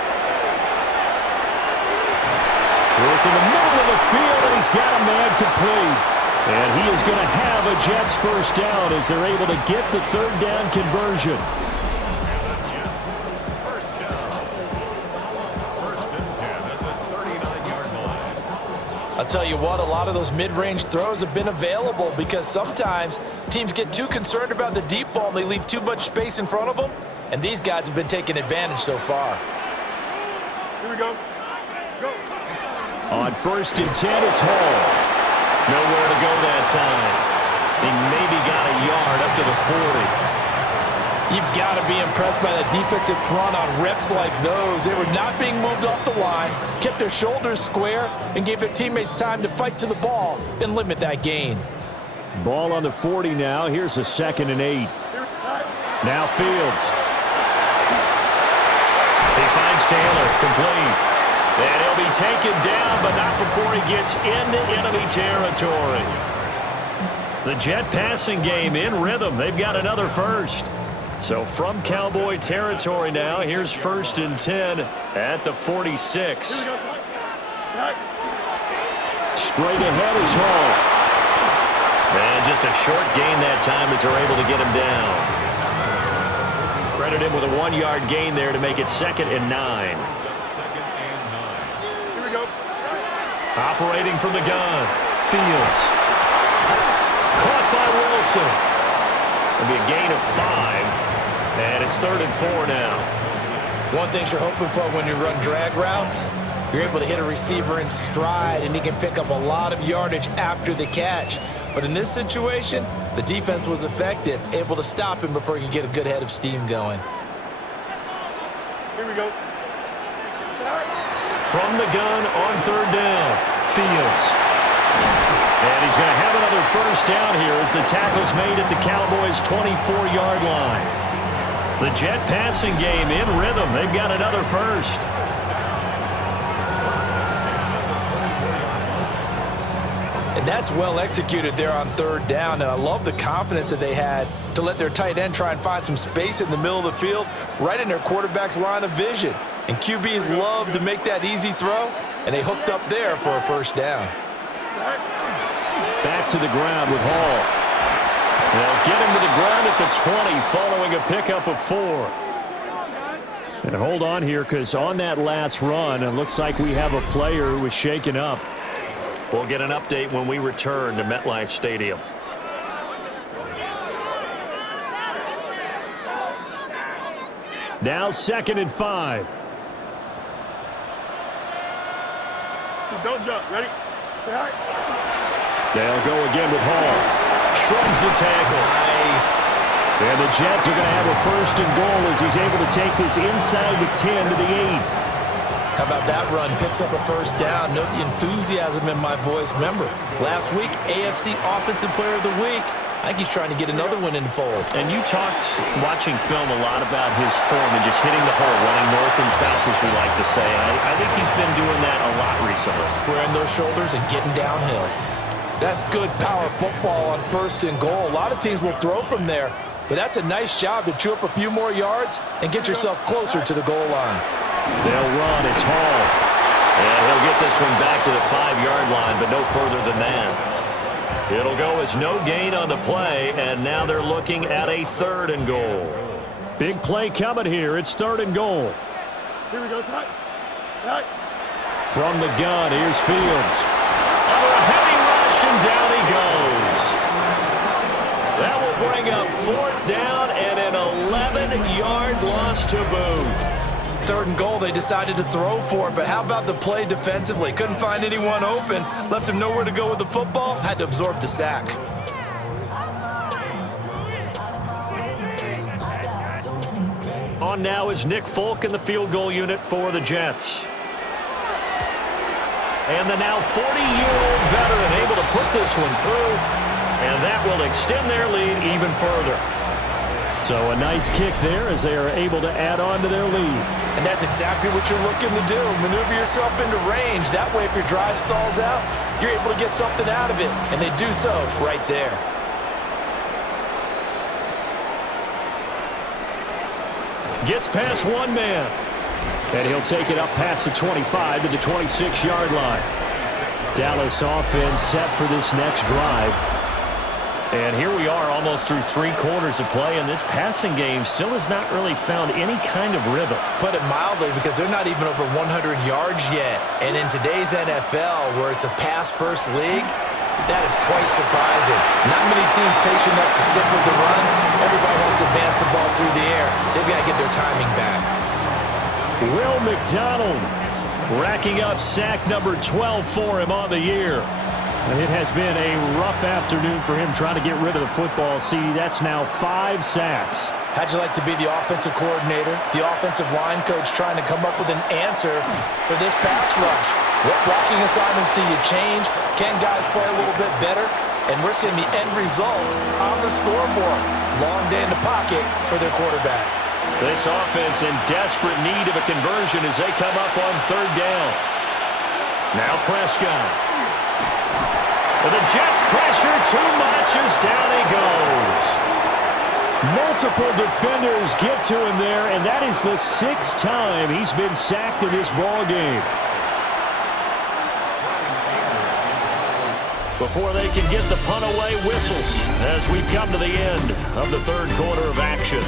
Work in the middle of the field, and he's got a man complete. And he is going to have a Jets first down as they're able to get the 3rd down conversion. First down. 1st and 10 at the 39-yard line. I'll tell you what, a lot of those mid-range throws have been available, because sometimes teams get too concerned about the deep ball and they leave too much space in front of them, and these guys have been taking advantage so far. Here we go. Go. On 1st and 10, it's Hall. Nowhere to go that time. He maybe got a yard up to the 40. You've got to be impressed by the defensive front on reps like those. They were not being moved off the line, kept their shoulders square, and gave their teammates time to fight to the ball and limit that gain. Ball on the 40 now. Here's a 2nd and 8. Now Fields. He finds Taylor, complete. And he'll be taken down, but not before he gets into enemy territory. The Jet passing game in rhythm. They've got another first. So from Cowboy territory now, here's 1st and 10 at the 46. Straight ahead is Hall. And just a short gain that time as they're able to get him down. Credit him with a 1-yard gain there to make it 2nd and 9. Here we go. Operating from the gun, Fields. Caught by Wilson. It'll be a gain of 5, and it's 3rd and 4 now. One thing you're hoping for when you run drag routes, you're able to hit a receiver in stride, and he can pick up a lot of yardage after the catch. But in this situation, the defense was effective, able to stop him before he could get a good head of steam going. Here we go. From the gun on 3rd down, Fields. And he's going to have another 1st down here as the tackle's made at the Cowboys' 24-yard line. The Jet passing game in rhythm. They've got another 1st. And that's well executed there on 3rd down, and I love the confidence that they had to let their tight end try and find some space in the middle of the field, right in their quarterback's line of vision. And QBs love to make that easy throw, and they hooked up there for a 1st down. Back to the ground with Hall. They'll get him to the ground at the 20 following a pickup of 4. And hold on here, because on that last run, it looks like we have a player who was shaken up. We'll get an update when we return to MetLife Stadium. Now 2nd and 5. Don't jump. Ready? Stay high. They'll go again with Hall. Shrugs the tackle. Nice. And the Jets are going to have a 1st and goal as he's able to take this inside the 10 to the 8. How about that run? Picks up a 1st down. Note the enthusiasm in my voice. Remember, last week, AFC Offensive Player of the Week. I think he's trying to get another one in the fold. And you talked, watching film, a lot about his form and just hitting the hole, running north and south, as we like to say. I think he's been doing that a lot recently. Squaring those shoulders and getting downhill. That's good power football on 1st and goal. A lot of teams will throw from there, but that's a nice job to chew up a few more yards and get yourself closer to the goal line. They'll run. It's Hall. And he'll get this one back to the 5-yard line, but no further than that. It'll go as no gain on the play, and now they're looking at a 3rd and goal. Big play coming here. It's 3rd and goal. Here we go. High. High. From the gun, here's Fields. Under a heavy rush, and down he goes. That will bring up 4th down and an 11-yard loss to boot. 3rd and goal, they decided to throw for it, but how about the play defensively? Couldn't find anyone open, left him nowhere to go with the football, had to absorb the sack. On now is Nick Folk in the field goal unit for the Jets. And the now 40-year-old veteran able to put this one through, and that will extend their lead even further. So a nice kick there as they are able to add on to their lead. And that's exactly what you're looking to do. Maneuver yourself into range. That way, if your drive stalls out, you're able to get something out of it. And they do so right there. Gets past one man. And he'll take it up past the 25 to the 26-yard line. Dallas offense set for this next drive. And here we are almost through 3 quarters of play, and this passing game still has not really found any kind of rhythm. Put it mildly, because they're not even over 100 yards yet. And in today's NFL, where it's a pass-first league, that is quite surprising. Not many teams patient enough to stick with the run. Everybody wants to advance the ball through the air. They've got to get their timing back. Will McDonald racking up sack number 12 for him on the year. And it has been a rough afternoon for him trying to get rid of the football. See, that's now 5 sacks. How'd you like to be the offensive coordinator, the offensive line coach trying to come up with an answer for this pass rush? What blocking assignments do you change? Can guys play a little bit better? And we're seeing the end result on the scoreboard. Long day in the pocket for their quarterback. This offense in desperate need of a conversion as they come up on 3rd down. Now Prescott. But the Jets pressure too much as down he goes. Multiple defenders get to him there, and that is the 6th time he's been sacked in this ball game. Before they can get the punt away, whistles as we've come to the end of the 3rd quarter of action.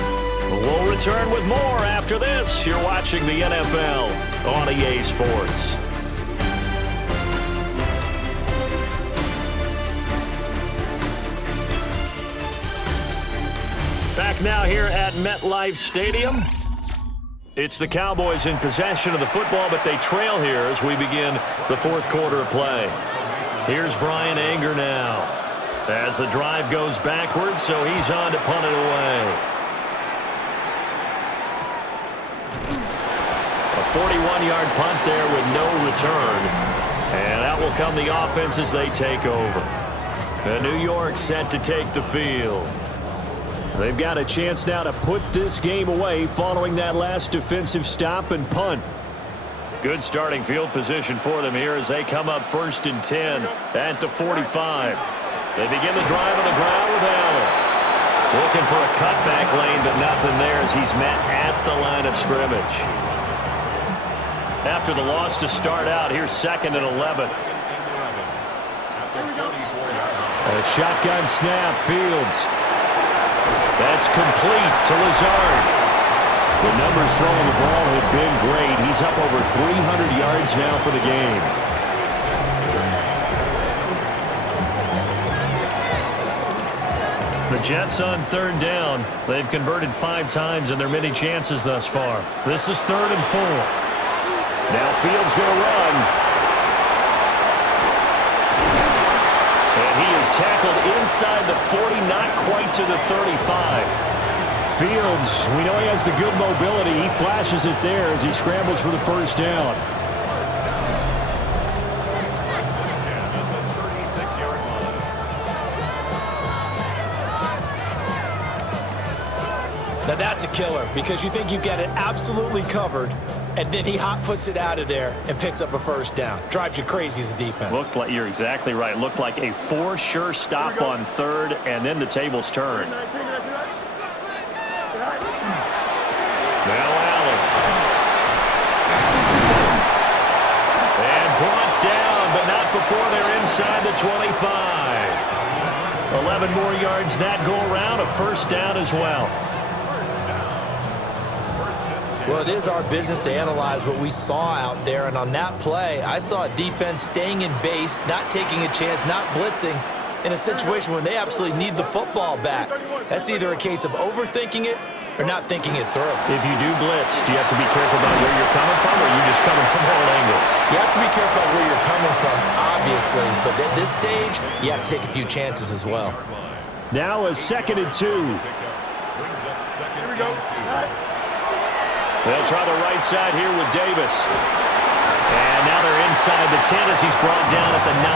We'll return with more after this. You're watching the NFL on EA Sports. Back now here at MetLife Stadium. It's the Cowboys in possession of the football, but they trail here as we begin the fourth quarter of play. Here's Brian Anger now as the drive goes backwards, so he's on to punt it away. A 41-yard punt there with no return, and that will come the offense as they take over. New York set to take the field. They've got a chance now to put this game away following that last defensive stop and punt. Good starting field position for them here as they come up 1st and 10 at the 45. They begin the drive on the ground with Allen. Looking for a cutback lane, but nothing there as he's met at the line of scrimmage. After the loss to start out, here's 2nd and 11. A shotgun snap, Fields. That's complete to Lazard. The numbers throwing the ball have been great. He's up over 300 yards now for the game. The Jets on 3rd down. They've converted 5 times in their many chances thus far. This is 3rd and 4. Now Fields going to run. And he is tackled inside the 40, not quite to the 35. Fields, we know he has the good mobility. He flashes it there as he scrambles for the 1st down. Now that's a killer because you think you've got it absolutely covered, and then he hot-foots it out of there and picks up a 1st down. Drives you crazy as a defense. Looked like, you're exactly right. Looked like a for-sure stop on 3rd, and then the tables turn. Now Allen. And brought down, but not before they're inside the 25. 11 more yards that go around, a 1st down as well. Well, it is our business to analyze what we saw out there, and on that play, I saw a defense staying in base, not taking a chance, not blitzing in a situation when they absolutely need the football back. That's either a case of overthinking it or not thinking it through. If you do blitz, do you have to be careful about where you're coming from, or are you just coming from all angles? You have to be careful about where you're coming from, obviously, but at this stage, you have to take a few chances as well. Now a 2nd and 2. Here we go. They'll try the right side here with Davis. And now they're inside the 10 as he's brought down at the 9.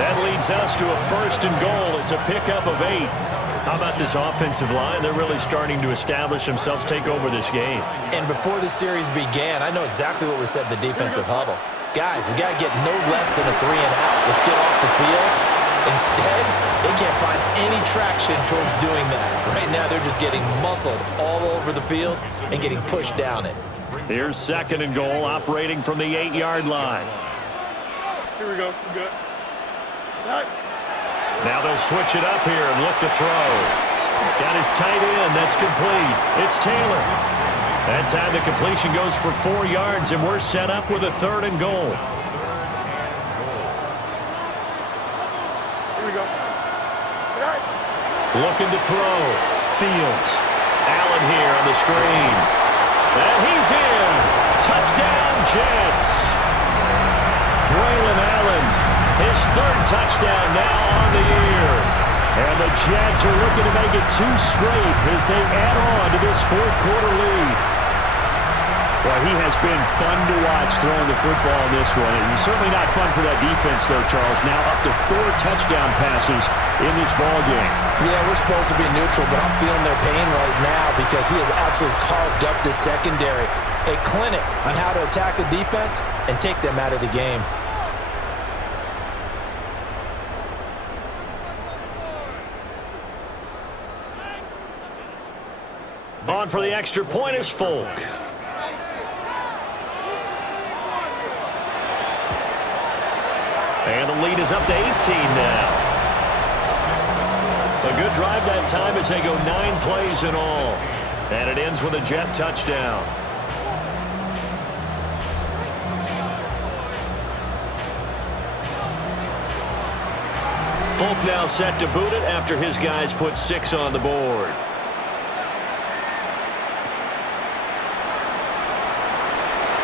That leads us to a 1st and goal. It's a pickup of 8. How about this offensive line? They're really starting to establish themselves, take over this game. And before the series began, I know exactly what was said in the defensive huddle. Guys, we got to get no less than a 3 and out. Let's get off the field. Instead, they can't find any traction towards doing that. Right now, they're just getting muscled all over the field and getting pushed down it. Here's 2nd and goal, operating from the 8-yard line. Here we go. We're good. Right. Now they'll switch it up here and look to throw. Got his tight end. That's complete. It's Taylor. That time the completion goes for 4 yards, and we're set up with a 3rd and goal. Looking to throw. Fields. Allen here on the screen. And he's in. Touchdown, Jets. Braylon Allen, his 3rd touchdown now on the year. And the Jets are looking to make it 2 straight as they add on to this 4th quarter lead. Well, he has been fun to watch throwing the football in this one. It's certainly not fun for that defense, though, Charles. Now up to 4 touchdown passes in this ball game. Yeah, we're supposed to be neutral, but I'm feeling their pain right now because he has absolutely carved up this secondary. A clinic on how to attack the defense and take them out of the game. On for the extra point is Folk. And the lead is up to 18 now. A good drive that time as they go 9 plays in all. And it ends with a Jet touchdown. Folk now set to boot it after his guys put 6 on the board.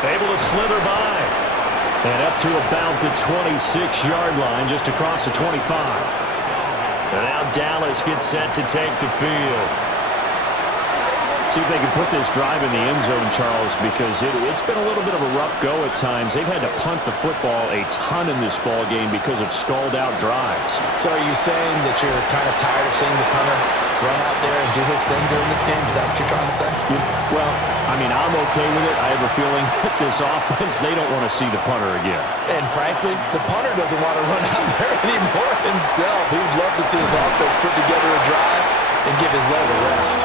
Able to slither by. And up to about the 26-yard line, just across the 25. And now Dallas gets set to take the field. See if they can put this drive in the end zone, Charles, because it's been a little bit of a rough go at times. They've had to punt the football a ton in this ball game because of stalled-out drives. So are you saying that you're kind of tired of seeing the punter run out there and do his thing during this game? Is that what you're trying to say? Well, I mean, I'm okay with it. I have a feeling that this offense, they don't want to see the punter again. And frankly, the punter doesn't want to run out there anymore himself. He would love to see his offense put together a drive and give his leg a rest.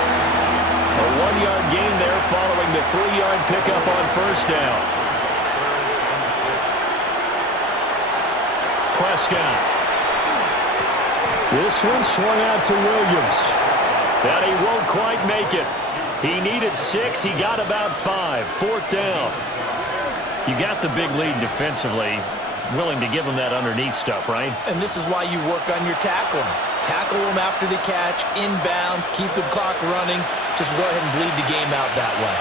A 1-yard gain there following the 3-yard pickup on first down. Prescott. This one swung out to Williams. But he won't quite make it. He needed 6. He got about 5. 4th down. You got the big lead defensively. Willing to give him that underneath stuff, right? And this is why you work on your tackling. Tackle them after the catch, inbounds, keep the clock running. Just go ahead and bleed the game out that way.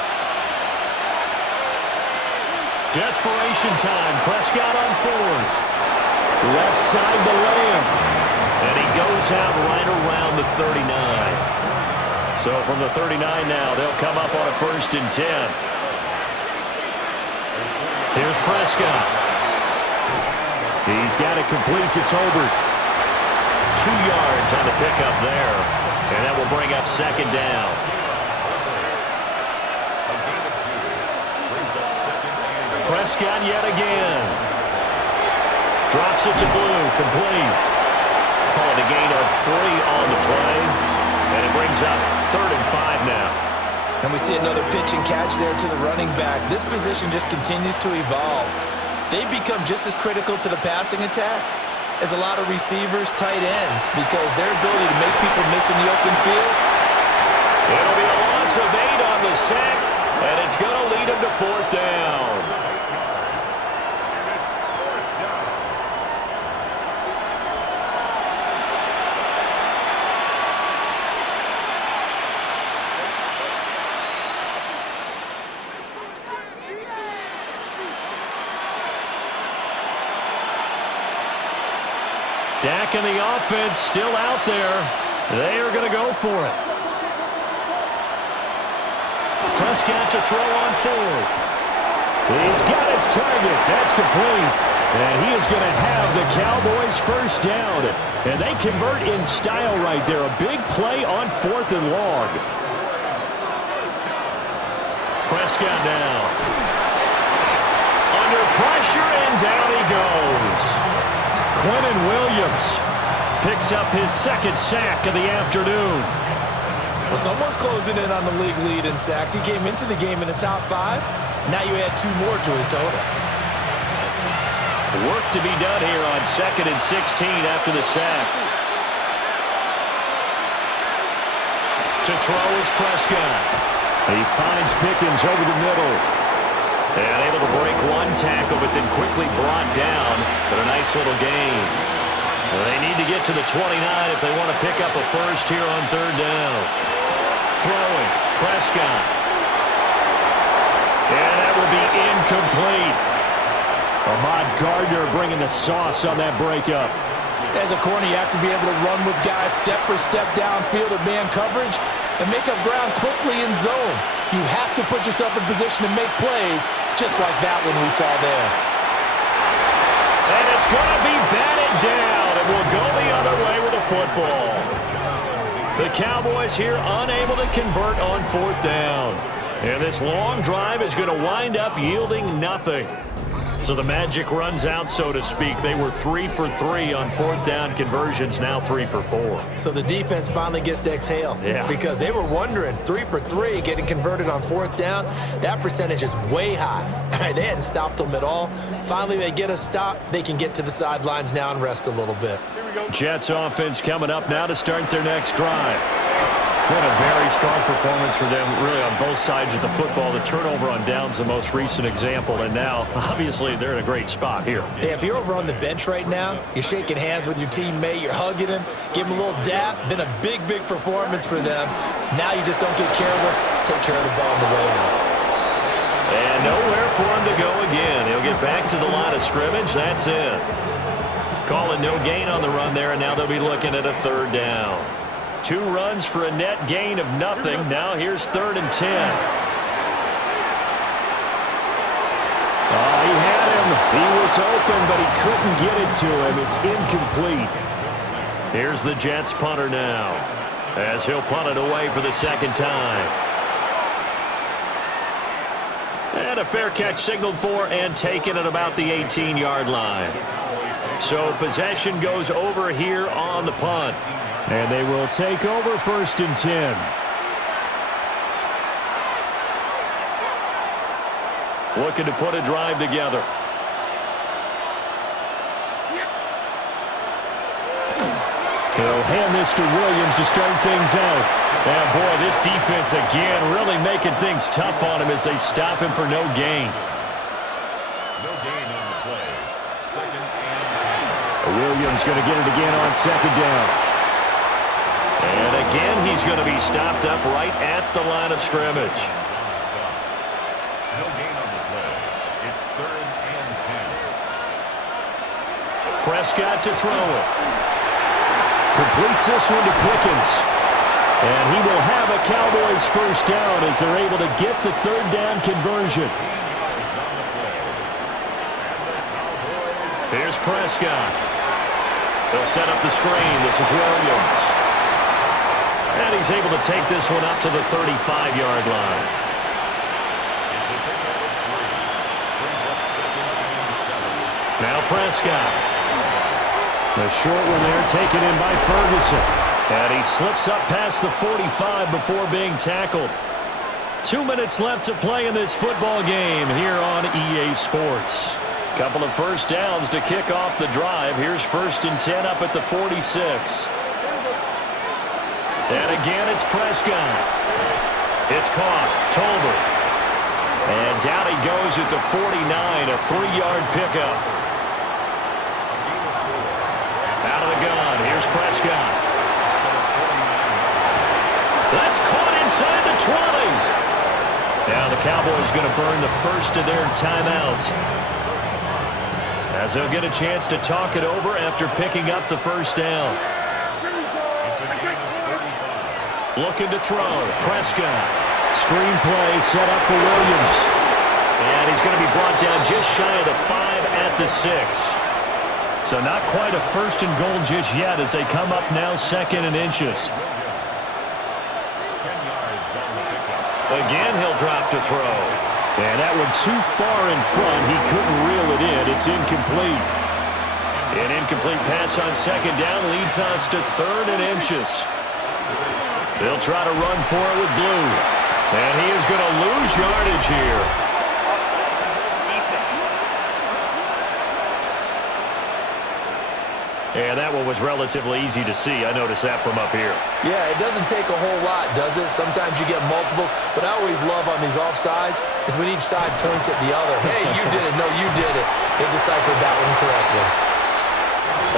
Desperation time. Prescott on 4th. Left side to Lamb. And he goes out right around the 39. So from the 39 now, they'll come up on a 1st and 10. Here's Prescott. He's got it complete to Tolbert. 2 yards on the pickup there. And that will bring up 2nd down. Prescott yet again. Drops it to Blue. Complete. Called a gain of 3 on the play. And it brings up 3rd and 5 now. And we see another pitch and catch there to the running back. This position just continues to evolve. They become just as critical to the passing attack as a lot of receivers, tight ends, because their ability to make people miss in the open field. It'll be a loss of 8 on the sack, and it's going to lead them to 4th down. Dak and the offense still out there. They are going to go for it. Prescott to throw on 4th. He's got his target. That's complete. And he is going to have the Cowboys 1st down. And they convert in style right there. A big play on 4th and long. Prescott now. Under pressure, and down he goes. Quentin Williams picks up his 2nd sack of the afternoon. Well, someone's closing in on the league lead in sacks. He came into the game in the top 5. Now you add 2 more to his total. Work to be done here on 2nd and 16 after the sack. To throw is Prescott. He finds Pickens over the middle. And able to break 1 tackle, but then quickly brought down. But a nice little gain. Well, they need to get to the 29 if they want to pick up a 1st here on 3rd down. Throwing, Prescott. And that will be incomplete. Ahmad Gardner bringing the sauce on that breakup. As a corner, you have to be able to run with guys step for step downfield at man coverage and make up ground quickly in zone. You have to put yourself in position to make plays, just like that one we saw there. And it's going to be batted down, and we'll go the other way with the football. The Cowboys here unable to convert on 4th down. And this long drive is going to wind up yielding nothing. So the magic runs out, so to speak. They were 3 for 3 on 4th down conversions, now 3 for 4. So the defense finally gets to exhale. Yeah. Because they were wondering, 3 for 3 getting converted on 4th down. That percentage is way high. They hadn't stopped them at all. Finally, they get a stop. They can get to the sidelines now and rest a little bit. Jets offense coming up now to start their next drive. Been a very strong performance for them, really, on both sides of the football. The turnover on downs, the most recent example, and now, obviously, they're in a great spot here. Yeah, if you're over on the bench right now, you're shaking hands with your teammate, you're hugging him, give him a little dap. Been a big, big performance for them. Now you just don't get careless. Take care of the ball on the way out. And nowhere for him to go again. He'll get back to the line of scrimmage. That's it. Calling no gain on the run there, and now they'll be looking at a third down. 2 runs for a net gain of nothing. Now here's 3rd and 10. He had him. He was open, but he couldn't get it to him. It's incomplete. Here's the Jets punter now, as he'll punt it away for the second time. And a fair catch signaled for and taken at about the 18-yard line. So possession goes over here on the punt. And they will take over 1st and 10. Looking to put a drive together. He'll hand this to Williams to start things out. And boy, this defense again really making things tough on him as they stop him for no gain. No gain on the play. 2nd and 10. Williams going to get it again on 2nd down. And again, he's going to be stopped up right at the line of scrimmage. No gain on the play. It's 3rd and 10. Prescott to throw it. Completes this one to Pickens. And he will have a Cowboys first down as they're able to get the 3rd down conversion. Here's Prescott. They'll set up the screen. This is Williams. And he's able to take this one up to the 35-yard line. Now Prescott. The short one there taken in by Ferguson. And he slips up past the 45 before being tackled. 2 minutes left to play in this football game here on EA Sports. Couple of first downs to kick off the drive. Here's 1st and 10 up at the 46. And again, it's Prescott. It's caught. Tolbert. And down he goes at the 49, a 3-yard pickup. Out of the gun. Here's Prescott. That's caught inside the 20. Now the Cowboys going to burn the first of their timeouts, as they'll get a chance to talk it over after picking up the first down. Looking to throw. Prescott. Screenplay set up for Williams. And he's going to be brought down just shy of the 5 at the 6. So not quite a 1st and goal just yet as they come up now 2nd and inches. Again, he'll drop to throw. And that one too far in front. He couldn't reel it in. It's incomplete. An incomplete pass on 2nd down leads us to 3rd and inches. They'll try to run for it with Blue. And he is going to lose yardage here. And that one was relatively easy to see. I noticed that from up here. Yeah, it doesn't take a whole lot, does it? Sometimes you get multiples, but I always love on these offsides is when each side points at the other. Hey, you did it. No, you did it. They deciphered that one correctly.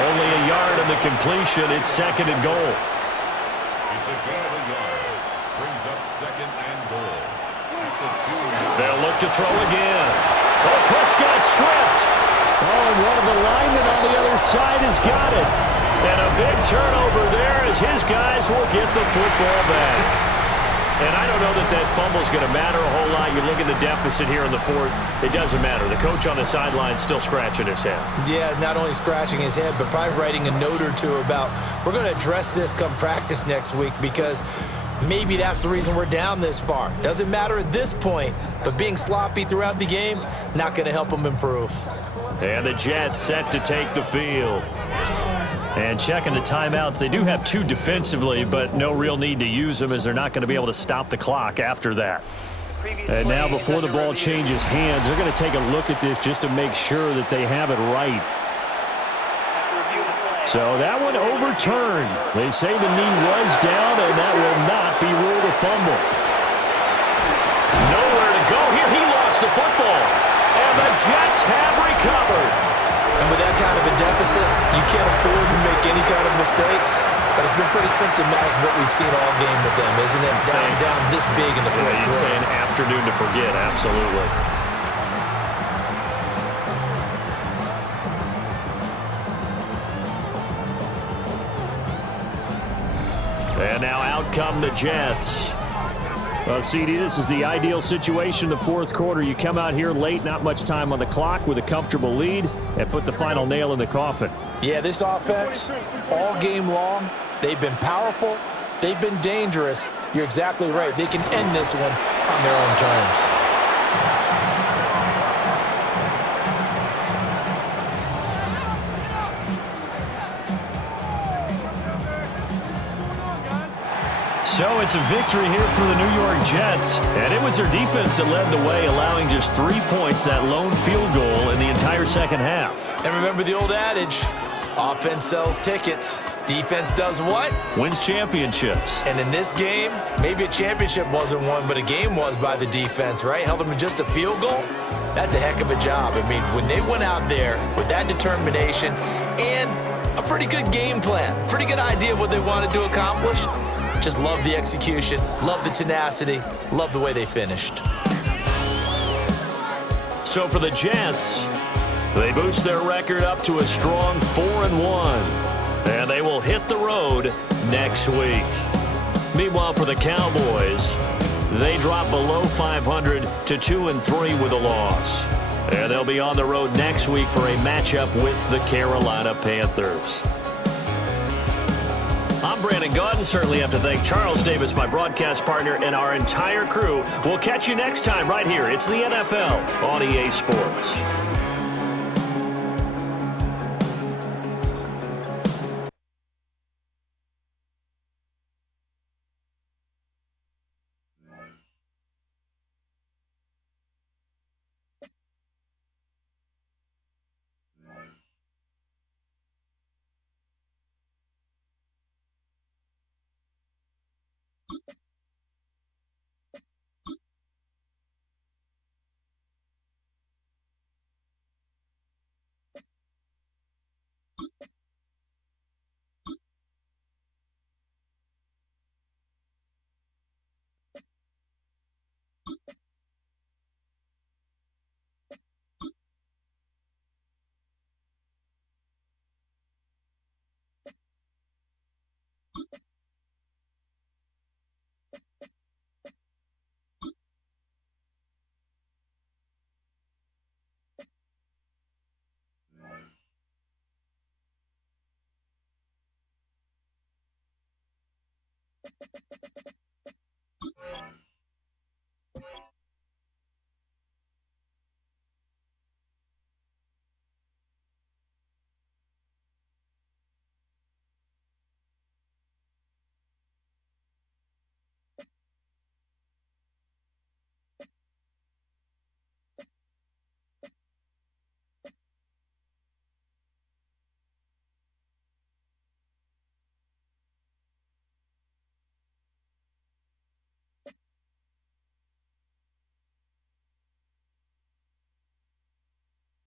Only a yard on the completion. It's 2nd and goal. It's a gain of a yard. Brings up 2nd and goal. At the 2. They'll look to throw again. Oh, Prescott stripped. Oh, and one of the linemen on the other side has got it. And a big turnover there as his guys will get the football back. And I don't know that that fumble's going to matter a whole lot. You look at the deficit here in the 4th. It doesn't matter. The coach on the sideline still scratching his head. Yeah, not only scratching his head, but probably writing a note or two about, we're going to address this come practice next week because maybe that's the reason we're down this far. Doesn't matter at this point, but being sloppy throughout the game, not going to help them improve. And the Jets set to take the field. And checking the timeouts, they do have 2 defensively, but no real need to use them as they're not going to be able to stop the clock after that. And now before the ball changes hands, they're going to take a look at this just to make sure that they have it right. So that one overturned. They say the knee was down, and that will not be ruled a fumble. Nowhere to go here. He lost the football. And the Jets have recovered. And with that kind of a deficit, you can't afford to make any kind of mistakes. But it's been pretty symptomatic of what we've seen all game with them, isn't it? Down this big in the fourth quarter. You'd say an afternoon to forget, absolutely. And now out come the Jets. Well, CD, this is the ideal situation in the fourth quarter. You come out here late, not much time on the clock, with a comfortable lead, and put the final nail in the coffin. Yeah, this offense, all game long, they've been powerful, they've been dangerous. You're exactly right. They can end this one on their own terms. So it's a victory here for the New York Jets. And it was their defense that led the way, allowing just 3 points, that lone field goal in the entire second half. And remember the old adage, offense sells tickets. Defense does what? Wins championships. And in this game, maybe a championship wasn't won, but a game was by the defense, right? Held them to just a field goal. That's a heck of a job. I mean, when they went out there with that determination and a pretty good game plan, pretty good idea of what they wanted to accomplish, just love the execution, love the tenacity, love the way they finished. So for the Jets, they boost their record up to a strong 4-1. And they will hit the road next week. Meanwhile, for the Cowboys, they drop below 500 to 2-3 with a loss. And they'll be on the road next week for a matchup with the Carolina Panthers. I'm Brandon Gaudin. Certainly have to thank Charles Davis, my broadcast partner, and our entire crew. We'll catch you next time right here. It's the NFL on EA Sports.